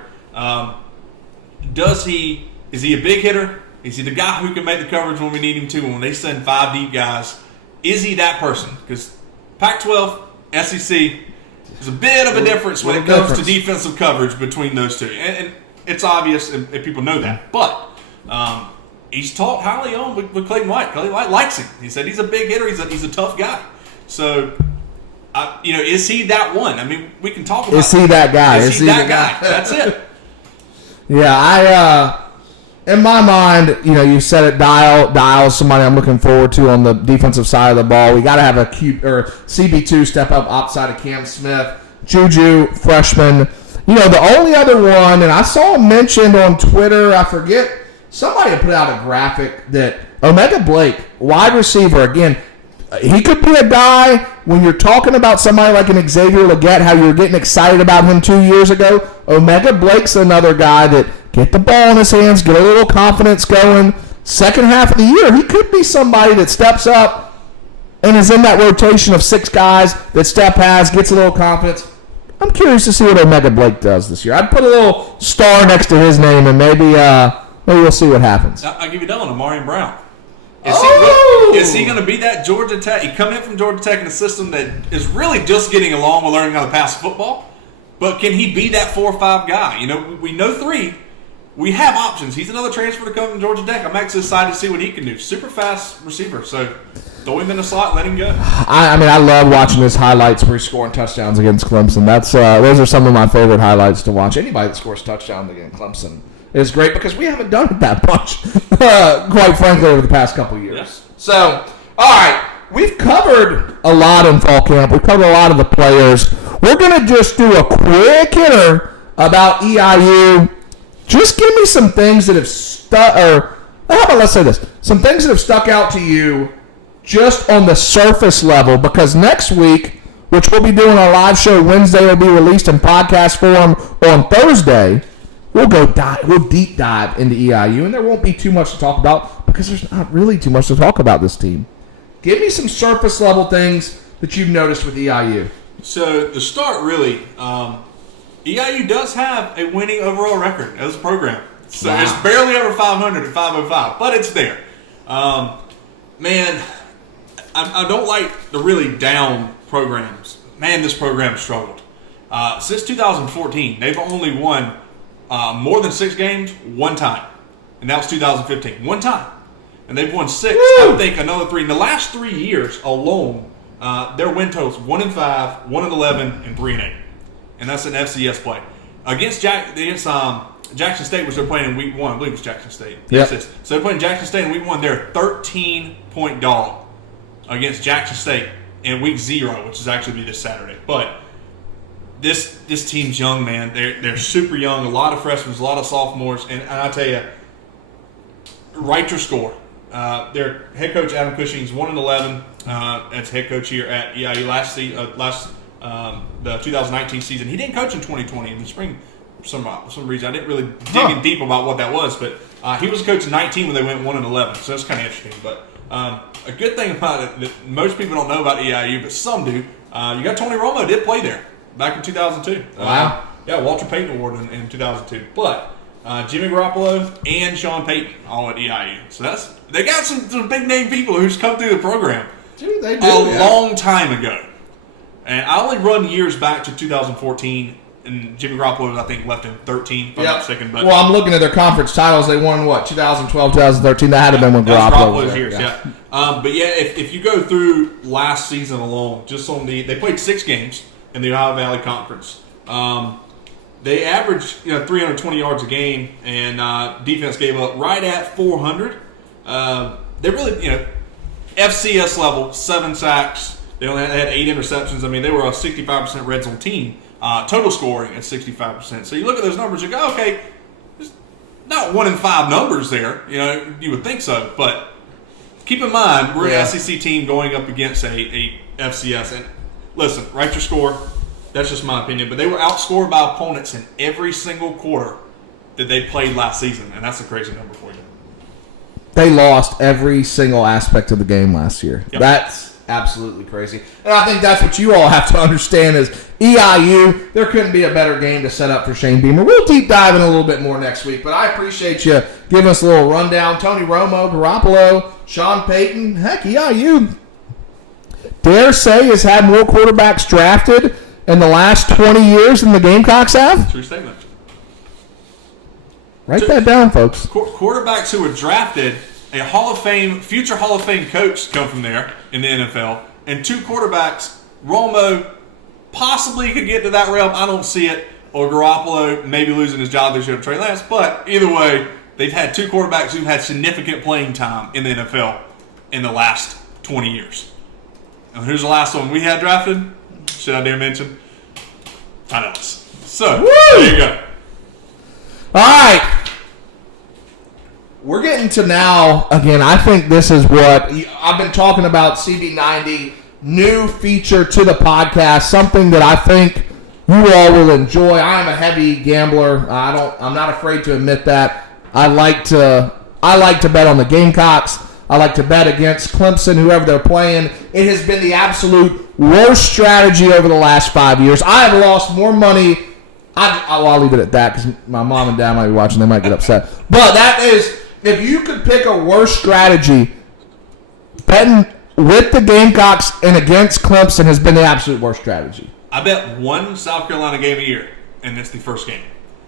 Is he a big hitter? Is he the guy who can make the coverage when we need him to, when they send 5 deep guys? Is he that person? Because Pac-12, SEC, there's a bit of a difference when it comes to defensive coverage between those two. And it's obvious, and people know that. But he's talked highly on with Clayton White. Clayton White likes him. He said he's a big hitter. He's a tough guy. So, is he that one? I mean, we can talk about Is he that guy? Is he that guy? That's it. Yeah, in my mind, you said it, Dial is somebody I'm looking forward to on the defensive side of the ball. We got to have a CB2 step up opposite of Cam Smith. Juju, freshman. The only other one, and I saw him mentioned on Twitter, I forget, somebody had put out a graphic that Omega Blake, wide receiver, again, he could be a guy, when you're talking about somebody like an Xavier Legette, how you were getting excited about him 2 years ago. Omega Blake's another guy that get the ball in his hands, get a little confidence going. Second half of the year, he could be somebody that steps up and is in that rotation of 6 guys that Step has, gets a little confidence. I'm curious to see what Omega Blake does this year. I'd put a little star next to his name, and maybe we'll see what happens. I'll give you that one, Amarian Brown. Is he going to be that Georgia Tech? He come in from Georgia Tech in a system that is really just getting along with learning how to pass football. But can he be that 4 or 5 guy? We know 3. We have options. He's another transfer to come from Georgia Tech. I'm actually excited to see what he can do. Super fast receiver. So throw him in the slot and let him go. I love watching his highlights where he's scoring touchdowns against Clemson. Those are some of my favorite highlights to watch. Anybody that scores touchdowns against Clemson is great because we haven't done it that much, quite frankly, over the past couple years. Yes. So, all right, we've covered a lot in fall camp. We've covered a lot of the players. We're going to just do a quick hitter about EIU. Just give me some things that have some things that have stuck out to you just on the surface level, because next week which we'll be doing our live show Wednesday. Will be released in podcast form on Thursday. We'll deep dive into EIU, and there won't be too much to talk about because there's not really too much to talk about this team. Give me some surface level things that you've noticed with EIU. So to start, really, EIU does have a winning overall record as a program. So It's barely over 500 at 505, but it's there. Man, I don't like the really down programs. Man, this program struggled. Since 2014, they've only won more than 6 games one time. And that was 2015. One time. And they've won 6. I think another 3. In the last 3 years alone, their win totals 1-5, 1-11, and 3-8. And that's an FCS play. Against Jackson State, which they're playing in week 1. I believe it's Jackson State. Yep. So they're playing Jackson State in week 1. They're a 13-point dog against Jackson State in week 0, which is actually be this Saturday. But this team's young, man. They're super young. A lot of freshmen, a lot of sophomores. And I tell you, write your score. Their head coach, Adam Cushing's 1-11 as head coach here at EIU the 2019 season. He didn't coach in 2020 in the spring. For some reason, I didn't really dig in deep about what that was, but he was a coach in 19 when they went 1-11, so that's kind of interesting. But a good thing about it that most people don't know about EIU, but some do, you got Tony Romo did play there back in 2002. Wow. Yeah, Walter Payton Award in 2002. But Jimmy Garoppolo and Sean Payton all at EIU. So they got some big name people who's come through the program Dude, they do, long time ago. And I only run years back to 2014. And Jimmy Garoppolo, I think, left in 13, if I'm not mistaken. But well, I'm looking at their conference titles. They won, 2012, 2013? That had to have been when Garoppolo was there. Years, yeah. But, yeah, if you go through last season alone, just on they played 6 games in the Ohio Valley Conference. They averaged 320 yards a game, and defense gave up right at 400. They really, FCS level, 7 sacks. They only had 8 interceptions. I mean, they were a 65% red zone team. Total scoring at 65%. So you look at those numbers, you go, okay, there's not 1-5 numbers there. You would think so, but keep in mind we're an SEC team going up against a FCS. And listen, write your score. That's just my opinion, but they were outscored by opponents in every single quarter that they played last season, and that's a crazy number for you. They lost every single aspect of the game last year. Yep. That's absolutely crazy. And I think that's what you all have to understand is EIU, there couldn't be a better game to set up for Shane Beamer. We'll deep dive in a little bit more next week, but I appreciate you giving us a little rundown. Tony Romo, Garoppolo, Sean Payton, heck, EIU, dare say, has had more quarterbacks drafted in the last 20 years than the Gamecocks have. True statement. Write that down, folks. Quarterbacks who were drafted, a future Hall of Fame coach come from there in the NFL, and 2 quarterbacks, Romo possibly could get to that realm. I don't see it. Or Garoppolo maybe losing his job this year to Trey Lance. But either way, they've had 2 quarterbacks who've had significant playing time in the NFL in the last 20 years. And who's the last one we had drafted? Should I dare mention? Find out. So, there you go. All right. We're getting to now, again, I think this is what I've been talking about, CB90, new feature to the podcast, something that I think you all will enjoy. I am a heavy gambler. I'm not afraid to admit that. I like to bet on the Gamecocks. I like to bet against Clemson, whoever they're playing. It has been the absolute worst strategy over the last 5 years. I have lost more money. I'll leave it at that because my mom and dad might be watching. They might get upset. But that is, if you could pick a worse strategy, betting with the Gamecocks and against Clemson has been the absolute worst strategy. I bet 1 South Carolina game a year, and it's the first game.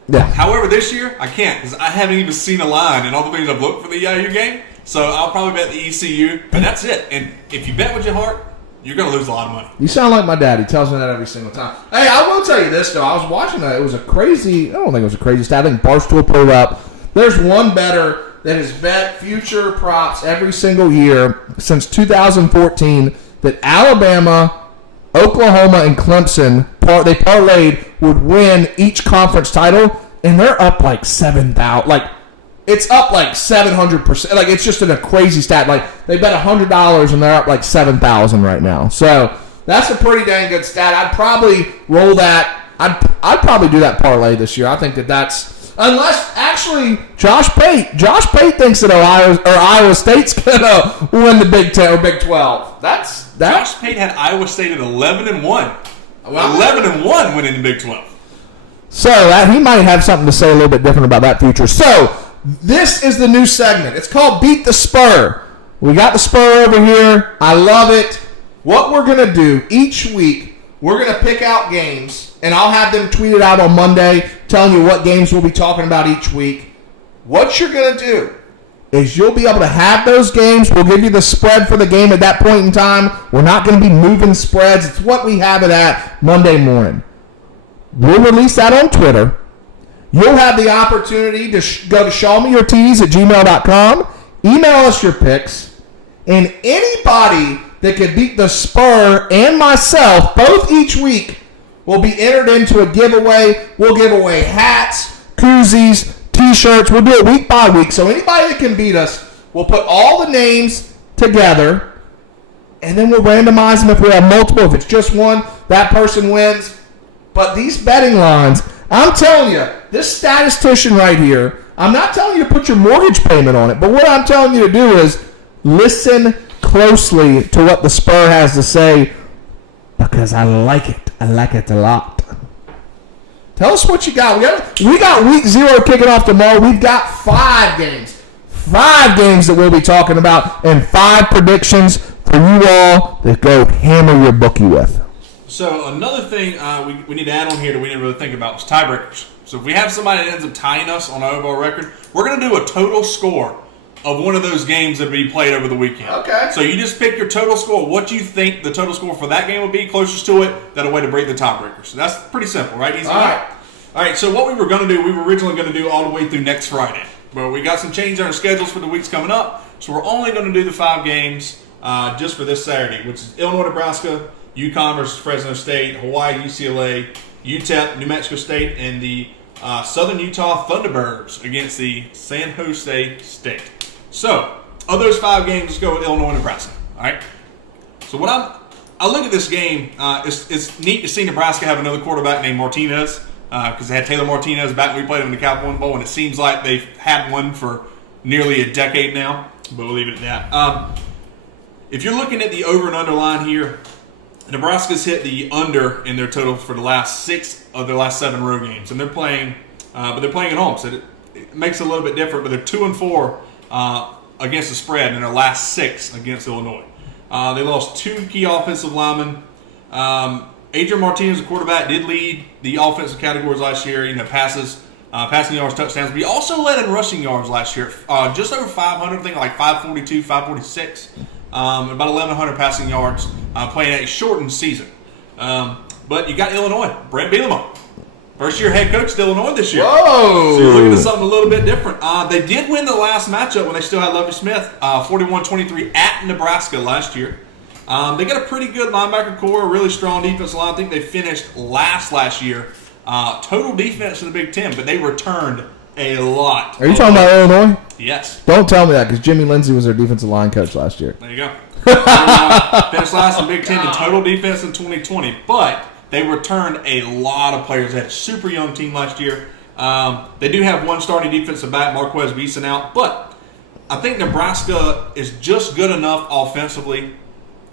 Yeah. However, this year, I can't because I haven't even seen a line in all the things I've looked for the EIU game. So I'll probably bet the ECU, but that's it. And if you bet with your heart, you're going to lose a lot of money. You sound like my dad. He tells me that every single time. Hey, I will tell you this, though. I was watching that. It was a crazy – I don't think it was a crazy stat. I think Barstool put it up. There's one bettor that has bet future props every single year since 2014 that Alabama, Oklahoma, and Clemson, they parlayed, would win each conference title, and they're up like 7,000. Like, it's up like 700%. Like, it's just a crazy stat. Like, they bet $100, and they're up like 7,000 right now. So That's a pretty dang good stat. I'd probably roll that. I'd probably do that parlay this year. I think that's unless actually Josh Pate thinks that Iowa State's gonna win the Big 10 or Big 12. Josh Pate had Iowa State at 11-1. 11-1 winning the Big 12. So he might have something to say a little bit different about that future. So this is the new segment. It's called Beat the Spur. We got the Spur over here. I love it. What we're going to do each week, we're going to pick out games, and I'll have them tweeted out on Monday telling you what games we'll be talking about each week. What you're going to do is you'll be able to have those games. We'll give you the spread for the game at that point in time. We're not going to be moving spreads. It's what we have it at Monday morning. We'll release that on Twitter. You'll have the opportunity to go to showmeyourtees@gmail.com. Email us your picks. And anybody that can beat the Spur and myself, both each week, will be entered into a giveaway. We'll give away hats, koozies, T-shirts. We'll do it week by week. So anybody that can beat us, we'll put all the names together, and then we'll randomize them if we have multiple. If it's just one, that person wins. But these betting lines, I'm telling you, this statistician right here, I'm not telling you to put your mortgage payment on it, but what I'm telling you to do is listen closely to what the Spur has to say, because I like it. I like it a lot. Tell us what you got. We got week 0 kicking off tomorrow. We've got 5 games. 5 games that we'll be talking about, and 5 predictions for you all to go hammer your bookie with. So another thing we need to add on here that we didn't really think about was tiebreakers. So if we have somebody that ends up tying us on our overall record, we're going to do a total score of one of those games that will be played over the weekend. Okay. So you just pick your total score, what you think the total score for that game would be, closest to it, that a way to break the tiebreaker. So that's pretty simple, right? Easy. All right. All right, so what we were going to do, we were originally going to do all the way through next Friday. But we got some change in our schedules for the weeks coming up, so we're only going to do the 5 games just for this Saturday, which is Illinois, Nebraska, UConn versus Fresno State, Hawaii, UCLA, UTEP, New Mexico State, and the Southern Utah Thunderbirds against the San Jose State. So, of those 5 games, let's go with Illinois, Nebraska. All right. So I look at this game. It's neat to see Nebraska have another quarterback named Martinez because they had Taylor Martinez back when we played him in the California Bowl, and it seems like they've had one for nearly a decade now. But we'll leave it at that. If you're looking at the over and under line here, Nebraska's hit the under in their total for the last 6 of their last 7 road games, and they're playing, but they're playing at home, so it makes it a little bit different. But they're 2-4 against the spread in their last 6 against Illinois. They lost 2 key offensive linemen. Adrian Martinez, the quarterback, did lead the offensive categories last year. Passes, passing yards, touchdowns. But he also led in rushing yards last year, just over 500. I think like 542, 546. About 1,100 passing yards, playing a shortened season. But you got Illinois, Brett Bielema, first-year head coach at Illinois this year. Whoa! So you're looking at something a little bit different. They did win the last matchup when they still had Lovie Smith, 41-23 at Nebraska last year. They got a pretty good linebacker core, a really strong defensive line. I think they finished last year. Total defense in the Big Ten, but they returned a lot. Are you talking about Illinois? Yes. Don't tell me that, because Jimmy Lindsey was their defensive line coach last year. There you go. Finished last in Big Ten in total defense in 2020, but they returned a lot of players. They had a super young team last year. They do have one starting defensive back, Marquez Beeson, out, but I think Nebraska is just good enough offensively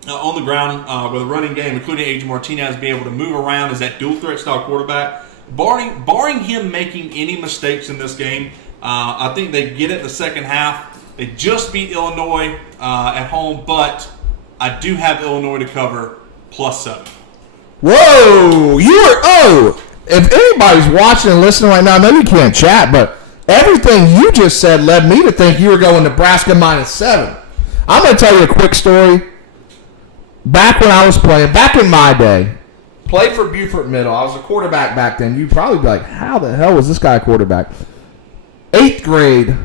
on the ground with a running game, including Adrian Martinez being able to move around as that dual threat style quarterback. Barring him making any mistakes in this game, I think they get it the second half. They just beat Illinois at home, but I do have Illinois to cover +7. Whoa! If anybody's watching and listening right now, maybe you can't chat, but everything you just said led me to think you were going Nebraska -7. I'm going to tell you a quick story. Back when I was playing, back in my day, played for Beaufort Middle. I was a quarterback back then. You'd probably be like, how the hell was this guy a quarterback? 8th grade,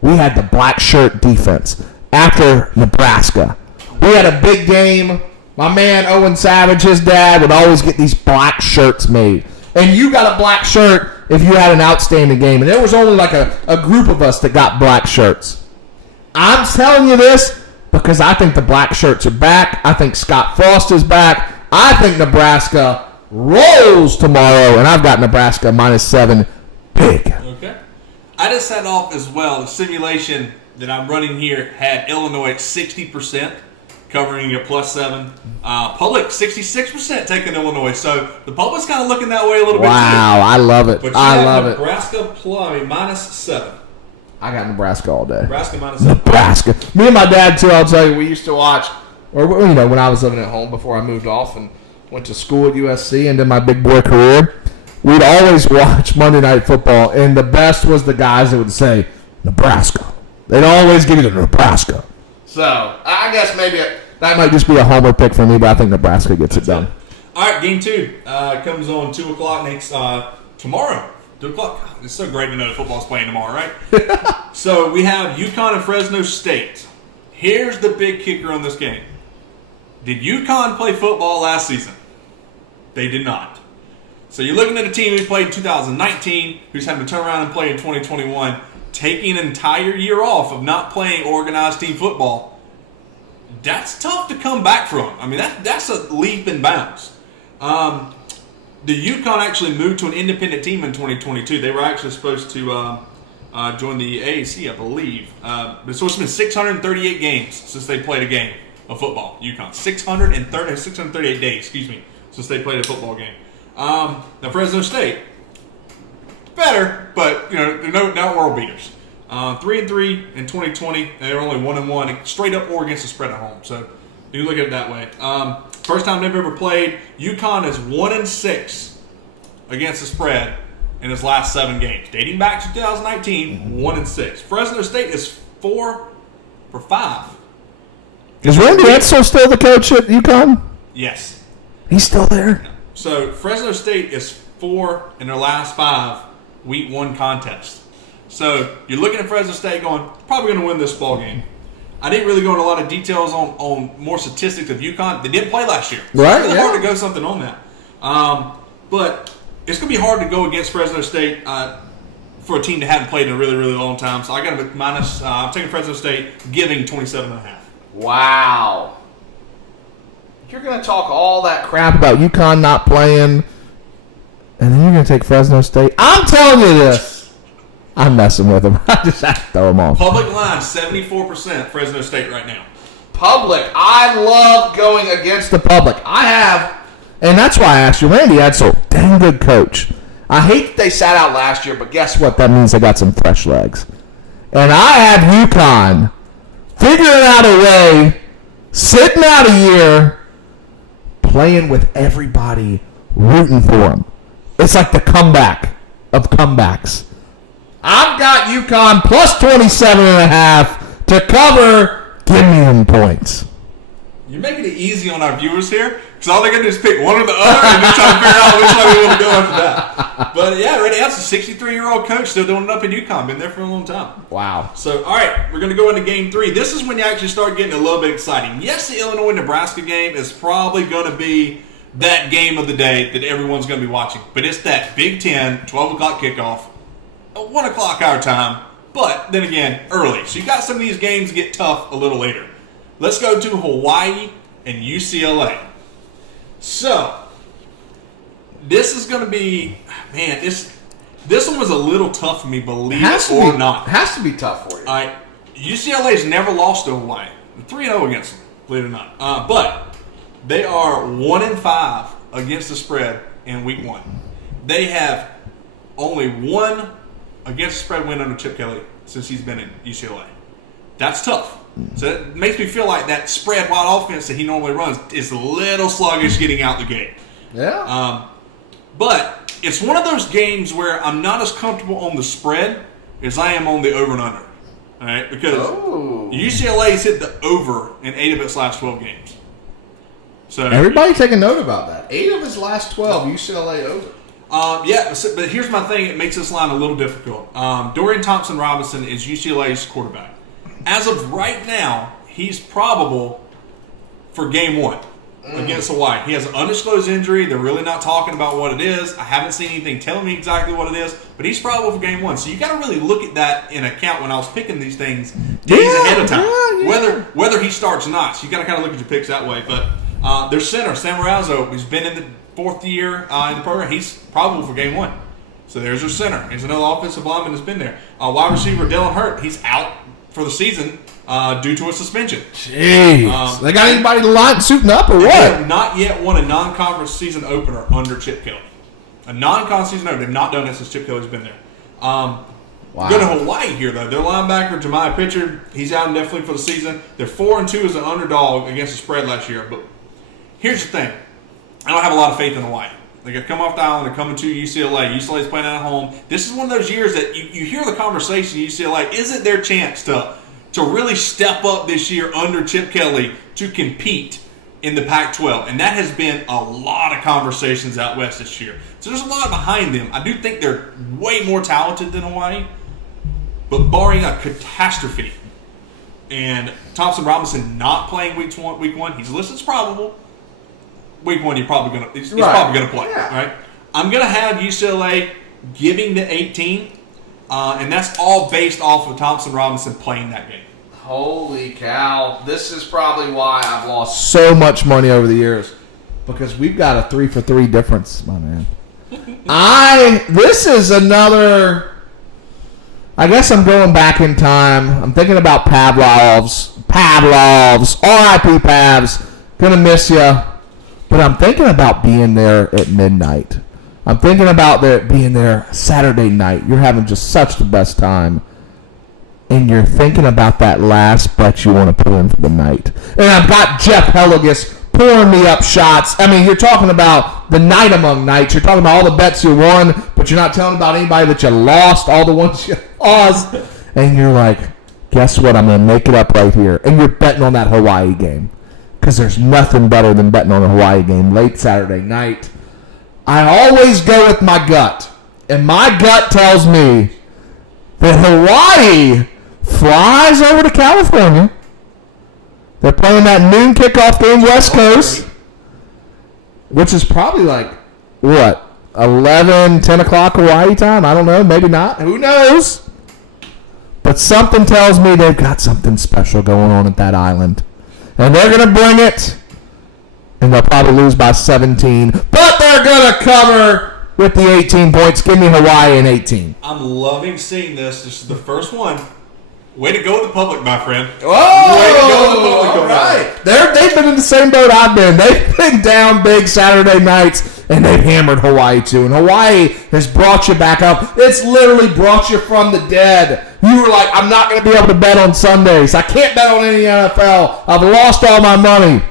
we had the black shirt defense after Nebraska. We had a big game. My man Owen Savage, his dad, would always get these black shirts made. And you got a black shirt if you had an outstanding game. And there was only like a group of us that got black shirts. I'm telling you this because I think the black shirts are back. I think Scott Frost is back. I think Nebraska rolls tomorrow, and I've got Nebraska -7 big. Okay. I just had off as well. The simulation that I'm running here had Illinois at 60%, covering a +7. Public 66% taking Illinois. So the public's kind of looking that way a little bit too. Wow, I love it. But I love it. Nebraska -7. I got Nebraska all day. Nebraska -7. Nebraska. Me and my dad, too, I'll tell you, we used to watch, or when I was living at home before I moved off and went to school at USC and did my big boy career, we'd always watch Monday Night Football, and the best was the guys that would say, Nebraska. They'd always give you the Nebraska. So, I guess maybe that might just be a homer pick for me, but I think Nebraska gets it done. All right, game 2 comes on 2 o'clock next tomorrow. 2 o'clock. It's so great to know that football's playing tomorrow, right? So we have UConn and Fresno State. Here's the big kicker on this game. Did UConn play football last season? They did not. So you're looking at a team who played in 2019, who's having to turn around and play in 2021, taking an entire year off of not playing organized team football. That's tough to come back from. I mean, that's a leap in bounds. The UConn actually moved to an independent team in 2022. They were actually supposed to join the AAC, I believe. So it's been 638 games since they played a game of football. UConn 638 days, since they played a football game. Now Fresno State, better, but they're not world beaters. 3-3 in 2020. They're only 1-1, straight up or against the spread at home. So you look at it that way. First time they've ever played. UConn is 1-6 against the spread in his last 7 games, dating back to 2019. 1-6. Fresno State is 4-5. Is Randy Edsel still the coach at UConn? Yes, he's still there. So Fresno State is 4 in their last 5 Week 1 contests. So you're looking at Fresno State going, probably going to win this ball game. I didn't really go into a lot of details on more statistics of UConn. They didn't play last year. So right, it's really hard to go something on that. But it's going to be hard to go against Fresno State for a team that hadn't played in a really, really long time. So I got them at I'm taking Fresno State, giving 27.5. Wow. You're going to talk all that crap about UConn not playing, and then you're going to take Fresno State. I'm telling you this. I'm messing with them. I just have to throw them off. Public line, 74% Fresno State right now. Public. I love going against the public. I have, and that's why I asked you, Randy Edsel, dang good coach. I hate that they sat out last year, but guess what? That means they got some fresh legs. And I have UConn figuring out a way, sitting out a year, playing with everybody, rooting for them. It's like the comeback of comebacks. I've got UConn plus 27.5 to cover. Give me them points. You're making it easy on our viewers here, because all they're going to do is pick one or the other, and they're trying to figure out which way we want to go after that. But yeah, Randy, that's a 63-year-old coach still doing it up in UConn. Been there for a long time. Wow. So, all right, we're going to go into game 3. This is when you actually start getting a little bit exciting. Yes, the Illinois-Nebraska game is probably going to be that game of the day that everyone's going to be watching. But it's that Big Ten, 12 o'clock kickoff, 1 o'clock our time, but then again, early. So you got some of these games get tough a little later. Let's go to Hawaii and UCLA. So, this is going to be, man, this one was a little tough for me, believe it or not. Has to be tough for you. All right, UCLA's never lost to Hawaii. 3-0 against them, believe it or not. But they are 1-5 against the spread in Week 1. They have only one against the spread win under Chip Kelly since he's been in UCLA. That's tough. So it makes me feel like that spread wide offense that he normally runs is a little sluggish getting out the gate. Yeah. But it's one of those games where I'm not as comfortable on the spread as I am on the over and under. All right, because UCLA's hit the over in 8 of its last 12 games. So everybody take a note about that. 8 of his last 12, UCLA over. Yeah, but here's my thing. It makes this line a little difficult. Dorian Thompson-Robinson is UCLA's quarterback. As of right now, he's probable for game 1 against Hawaii. He has an undisclosed injury. They're really not talking about what it is. I haven't seen anything telling me exactly what it is, but he's probable for game 1. So you got to really look at that in account when I was picking these things days ahead of time. Yeah. Whether he starts or not. So you got to kind of look at your picks that way. But Their center, Sam Rouzo, he's been in the 4th year in the program. He's probable for game 1. So there's their center. There's another offensive lineman that's been there. Wide receiver Dylan Hurt, he's out for the season due to a suspension. Jeez. They got anybody suiting up or what? They have not yet won a non-conference season opener under Chip Kelly. A non-conference season opener. They've not done it since Chip Kelly's been there. Wow. Go to Hawaii here, though. Their linebacker, Jemiah Pitcher, he's out indefinitely for the season. They're 4-2 as an underdog against the spread last year. But here's the thing. I don't have a lot of faith in Hawaii. They're going to come off the island. They're coming to UCLA. UCLA's playing at home. This is one of those years that you hear the conversation in UCLA. Is it their chance to really step up this year under Chip Kelly to compete in the Pac-12? And that has been a lot of conversations out west this year. So there's a lot behind them. I do think they're way more talented than Hawaii. But barring a catastrophe and Thompson Robinson not playing week one, he's listed as probable. Week 1, he's probably going to play. Yeah. Right? I'm going to have UCLA giving the 18, and that's all based off of Thompson Robinson playing that game. Holy cow. This is probably why I've lost so much money over the years. Because we've got a 3-for-3 difference, my man. This is another... I guess I'm going back in time. I'm thinking about Pavlov's. R.I.P. Pavs. Gonna miss you. But I'm thinking about being there at midnight. I'm thinking about being there Saturday night. You're having just such the best time. And you're thinking about that last bet you want to put in for the night. And I've got Jeff Helligus pouring me up shots. I mean, you're talking about the night among nights. You're talking about all the bets you won, but you're not telling about anybody that you lost, all the ones you lost. And you're like, guess what? I'm going to make it up right here. And you're betting on that Hawaii game. Because there's nothing better than betting on a Hawaii game late Saturday night. I always go with my gut. And my gut tells me that Hawaii flies over to California. They're playing that noon kickoff game West Coast. Which is probably like, 11, 10 o'clock Hawaii time? I don't know. Maybe not. Who knows? But something tells me they've got something special going on at that island. And they're going to bring it, and they'll probably lose by 17. But they're going to cover with the 18 points. Give me Hawaii in 18. I'm loving seeing this. This is the first one. Way to go with the public, my friend. Oh, way to go with the public. all right. They've been in the same boat I've been. They've been down big Saturday nights, and they've hammered Hawaii too. And Hawaii has brought you back up. It's literally brought you from the dead. You were like, I'm not going to be able to bet on Sundays. I can't bet on any NFL. I've lost all my money.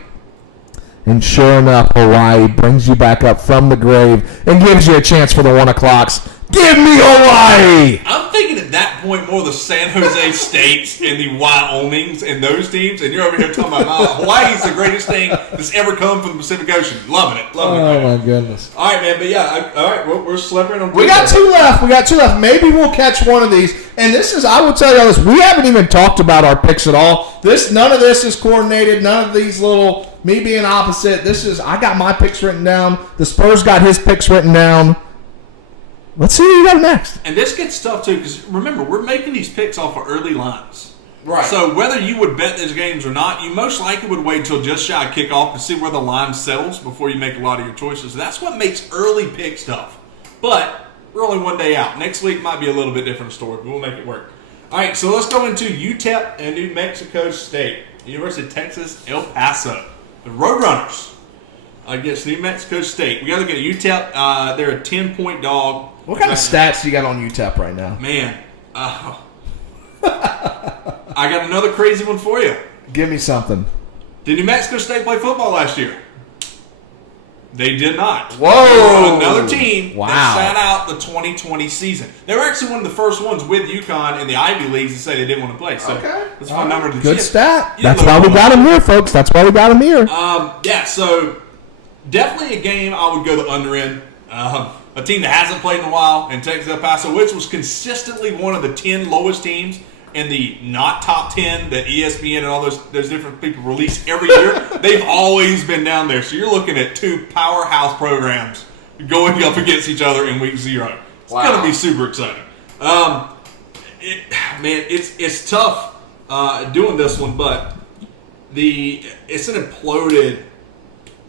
And sure enough, Hawaii brings you back up from the grave and gives you a chance for the 1 o'clocks. Give me Hawaii! I'm thinking at that point more the San Jose States and the Wyomings and those teams, and you're over here talking about Hawaii's the greatest thing that's ever come from the Pacific Ocean. Loving it. Oh, my goodness. All right, man. But yeah, all right, we're slipping on. We got two left. Maybe we'll catch one of these. And this is, I will tell you this, we haven't even talked about our picks at all. None of this is coordinated. None of these little, me being opposite. I got my picks written down. The Spurs got his picks written down. Let's see what you got next. And this gets tough, too, because remember, we're making these picks off of early lines. Right. So whether you would bet these games or not, you most likely would wait until just shy of kickoff to see where the line settles before you make a lot of your choices. That's what makes early picks tough. But we're only one day out. Next week might be a little bit different story, but we'll make it work. All right, so let's go into UTEP and New Mexico State. University of Texas, El Paso. The Roadrunners against New Mexico State. We got to look at UTEP. They're a 10-point dog. What kind of stats do you got on UTEP right now? Man, I got another crazy one for you. Give me something. Did New Mexico State play football last year? They did not. Whoa. They were another team Wow. that sat out the 2020 season. They were actually one of the first ones with UConn in the Ivy Leagues to say they didn't want to play. So okay. That's my number to Good chip. stat. That's why we got him here, folks. That's why we got him here. Yeah, so definitely a game I would go the under in. A team that hasn't played in a while in Texas El Paso, which was consistently one of the 10 lowest teams in the not top 10 that ESPN and all those different people release every year. They've always been down there. So you're looking at two powerhouse programs going up against each other in week 0. It's going to be super exciting. It's tough doing this one, but it's an imploded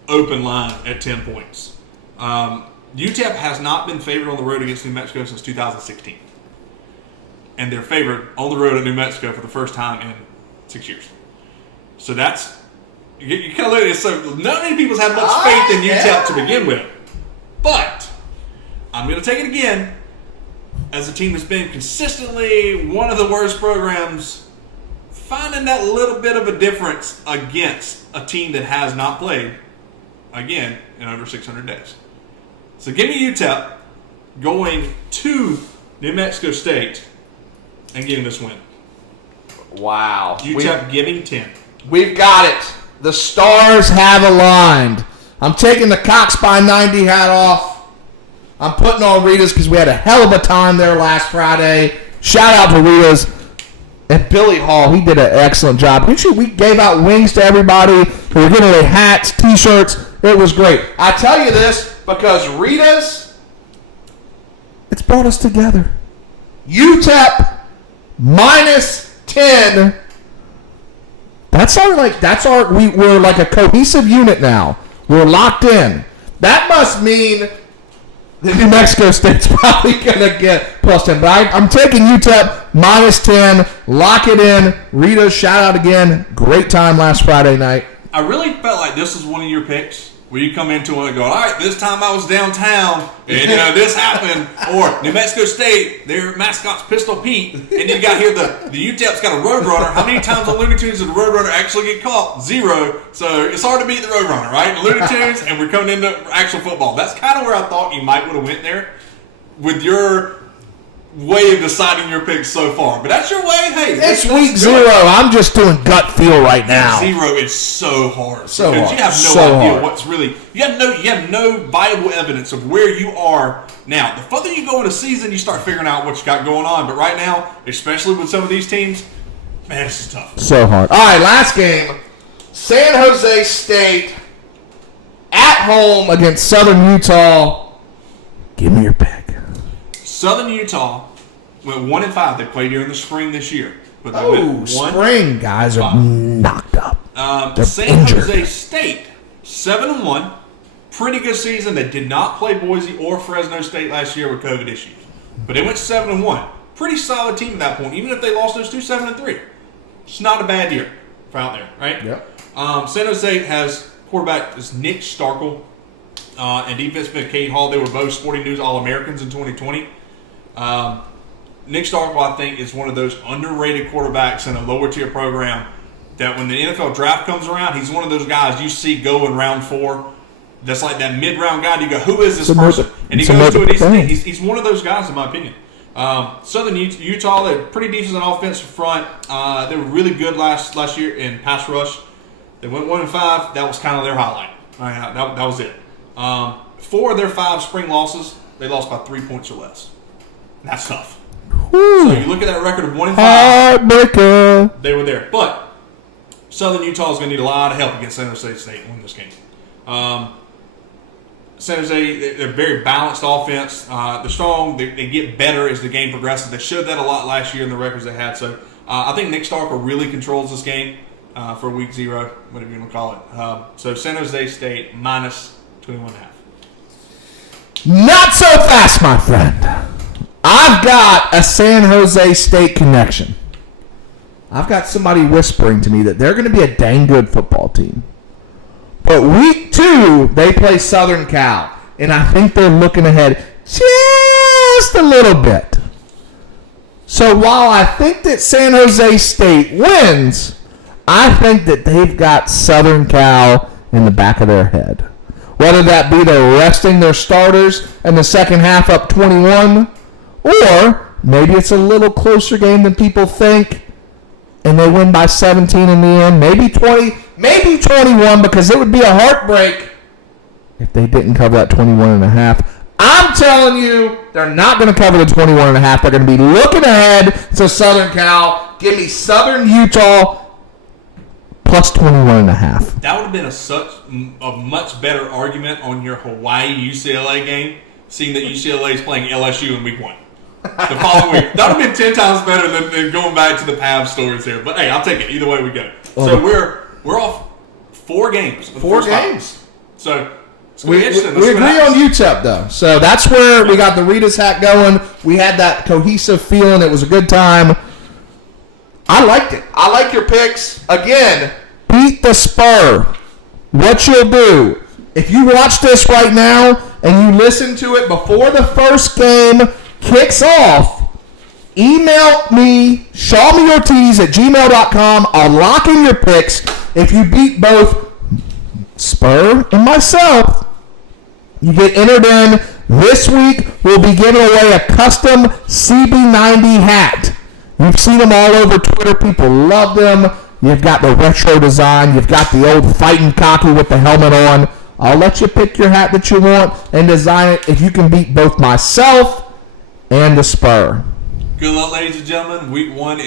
open line at 10 points. UTEP has not been favored on the road against New Mexico since 2016. And they're favored on the road at New Mexico for the first time in 6 years. So that's, you kind of look at it, so not many people have much faith in UTEP to begin with. But I'm going to take it again as a team that's been consistently one of the worst programs, finding that little bit of a difference against a team that has not played, again, in over 600 days. So give me UTEP going to New Mexico State and getting this win. Wow. UTEP giving 10. We've got it. The stars have aligned. I'm taking the Cox by 90 hat off. I'm putting on Rita's because we had a hell of a time there last Friday. Shout out to Rita's. And Billy Hall, he did an excellent job. We gave out wings to everybody. We were giving away hats, T-shirts. It was great. I tell you this because Rita's, it's brought us together. UTEP -10. We're like a cohesive unit now. We're locked in. That must mean that New Mexico State's probably going to get +10. But I'm taking UTEP -10. Lock it in. Rita, shout out again. Great time last Friday night. I really felt like this was one of your picks where you come into it and go, all right, this time I was downtown and this happened. Or New Mexico State, their mascot's Pistol Pete. And you got here the UTEP's got a Roadrunner. How many times on Looney Tunes did the Roadrunner actually get caught? 0. So it's hard to beat the Roadrunner, right? Looney Tunes, and we're coming into actual football. That's kind of where I thought you might would have went there with your way of deciding your picks so far. But that's your way. Hey, it's week 0. I'm just doing gut feel right now. 0 is so hard. So because hard. You have no idea what's really. You have no viable evidence of where you are now. The further you go in a season, you start figuring out what you got going on. But right now, especially with some of these teams, man, this is tough. So hard. All right, last game. San Jose State at home against Southern Utah. Give me your pick. Southern Utah went 1-5. They played during the spring this year. But they went spring guys are knocked up. San Jose State, 7-1. Pretty good season. They did not play Boise or Fresno State last year with COVID issues. But they went 7-1. Pretty solid team at that point, even if they lost those two 7-3. It's not a bad year for out there, right? Yep. San Jose has quarterback is Nick Starkel and defenseman Cade Hall. They were both Sporting News All-Americans in 2020. Nick Starkel, I think, is one of those underrated quarterbacks in a lower-tier program that when the NFL draft comes around, he's one of those guys you see go in round 4. That's like that mid-round guy. You go, who is this person? And he goes to it. He's one of those guys, in my opinion. Southern Utah, they're pretty decent on offensive front. They were really good last year in pass rush. They went 1-5. That was kind of their highlight. That was it. 4 of their 5 spring losses, they lost by 3 points or less. That's tough. Whew. So you look at that record of 1-5. Heartbreaker. They were there. But Southern Utah is going to need a lot of help against San Jose State to win this game. San Jose, they're very balanced offense. They're strong. They get better as the game progresses. They showed that a lot last year in the records they had. So I think Nick Starkel really controls this game for week 0, whatever you want to call it. So San Jose State -21.5. Not so fast, my friend. I've got a San Jose State connection. I've got somebody whispering to me that they're going to be a dang good football team. But week 2, they play Southern Cal. And I think they're looking ahead just a little bit. So while I think that San Jose State wins, I think that they've got Southern Cal in the back of their head. Whether that be they're resting their starters in the second half up 21, or maybe it's a little closer game than people think, and they win by 17 in the end. Maybe 20, maybe 21, because it would be a heartbreak if they didn't cover that 21.5. I'm telling you, they're not going to cover the 21.5. They're going to be looking ahead to Southern Cal. Give me Southern Utah plus 21.5. That would have been a much better argument on your Hawaii-UCLA game, seeing that UCLA is playing LSU in week 1. The following week. That would have been 10 times better than going back to the Pavs stories here. But, hey, I'll take it. Either way we go. So we're off 4 games. 4 games. So we agree on UTEP, though. So that's where we got the Rita's hat going. We had that cohesive feeling. It was a good time. I liked it. I like your picks. Again, beat the Spur. What you'll do, if you watch this right now and you listen to it before the first game kicks off, email me, shawmeortiz@gmail.com. I'll lock in your picks. If you beat both Spur and myself, you get entered in. This week, we'll be giving away a custom CB90 hat. You've seen them all over Twitter. People love them. You've got the retro design. You've got the old fighting cocky with the helmet on. I'll let you pick your hat that you want and design it if you can beat both myself and the Spur. Good luck, ladies and gentlemen. Week 0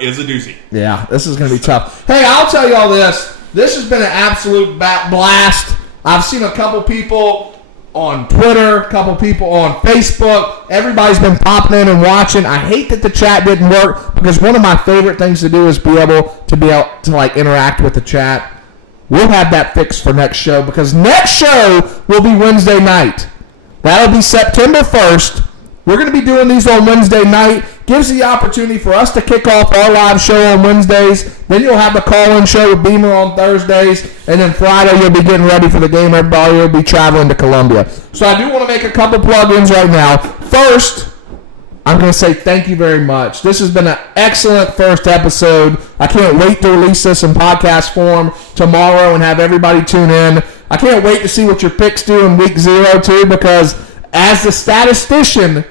is a doozy. Yeah, this is going to be tough. Hey, I'll tell you all this. This has been an absolute blast. I've seen a couple people on Twitter, a couple people on Facebook. Everybody's been popping in and watching. I hate that the chat didn't work because one of my favorite things to do is be able to like interact with the chat. We'll have that fixed for next show because next show will be Wednesday night. That'll be September 1st. We're going to be doing these on Wednesday night. Gives the opportunity for us to kick off our live show on Wednesdays. Then you'll have the call-in show with Beamer on Thursdays. And then Friday you'll be getting ready for the game. Everybody will be traveling to Columbia. So I do want to make a couple plug-ins right now. First, I'm going to say thank you very much. This has been an excellent first episode. I can't wait to release this in podcast form tomorrow and have everybody tune in. I can't wait to see what your picks do in week 0 too, because as the statistician,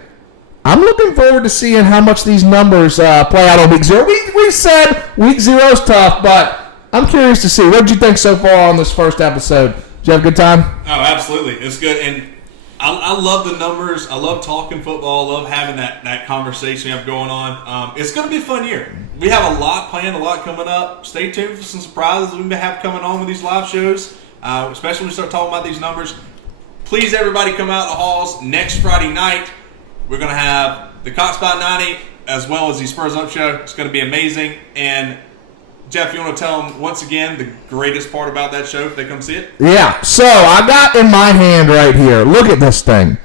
I'm looking forward to seeing how much these numbers play out on week 0. We said week 0 is tough, but I'm curious to see. What did you think so far on this first episode? Did you have a good time? Oh, absolutely. It's good. And I love the numbers. I love talking football. I love having that conversation we have going on. It's going to be a fun year. We have a lot planned, a lot coming up. Stay tuned for some surprises we may have coming on with these live shows, especially when we start talking about these numbers. Please, everybody, come out to the halls next Friday night. We're going to have the Cox by 90 as well as the Spurs Up Show. It's going to be amazing. And, Jeff, you want to tell them once again the greatest part about that show if they come see it? Yeah. So I got in my hand right here, look at this thing,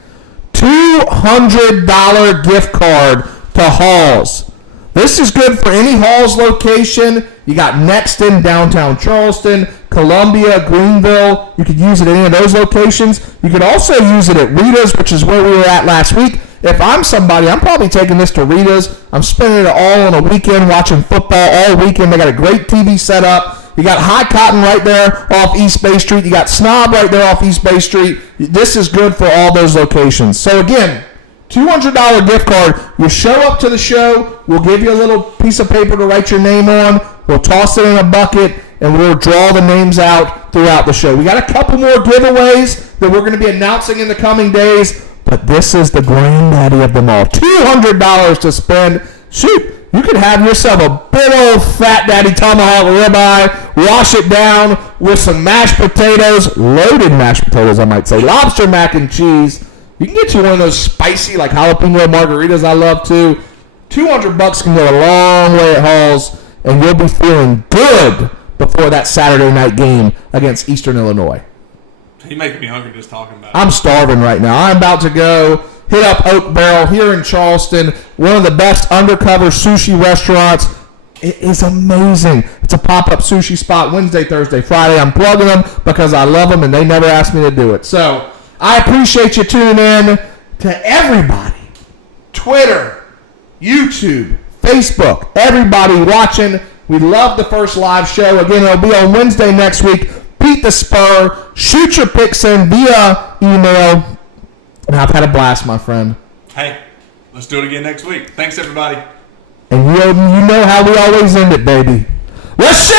$200 gift card to Halls. This is good for any Halls location. You got Nexton, downtown Charleston, Columbia, Greenville. You could use it at any of those locations. You could also use it at Rita's, which is where we were at last week. If I'm somebody, I'm probably taking this to Rita's. I'm spending it all on a weekend watching football all weekend. They got a great TV set up. You got High Cotton right there off East Bay Street. You got Snob right there off East Bay Street. This is good for all those locations. So, again, $200 gift card. You show up to the show. We'll give you a little piece of paper to write your name on. We'll toss it in a bucket, and we'll draw the names out throughout the show. We got a couple more giveaways that we're going to be announcing in the coming days, but this is the granddaddy of them all. $200 to spend. Shoot, you could have yourself a big old fat daddy tomahawk ribeye, wash it down with some mashed potatoes, loaded mashed potatoes, I might say, lobster mac and cheese. You can get you one of those spicy, like jalapeno margaritas I love too. $200 can go a long way at Halls, and you'll be feeling good before that Saturday night game against Eastern Illinois. You're making me hungry just talking about it. I'm starving right now. I'm about to go hit up Oak Barrel here in Charleston, one of the best undercover sushi restaurants. It is amazing. It's a pop-up sushi spot Wednesday, Thursday, Friday. I'm plugging them because I love them, and they never asked me to do it. So I appreciate you tuning in to everybody. Twitter, YouTube, Facebook, everybody watching. We love the first live show. Again, it'll be on Wednesday next week. Beat the Spur. Shoot your picks in via email. And I've had a blast, my friend. Hey, let's do it again next week. Thanks, everybody. And you know how we always end it, baby. Let's shake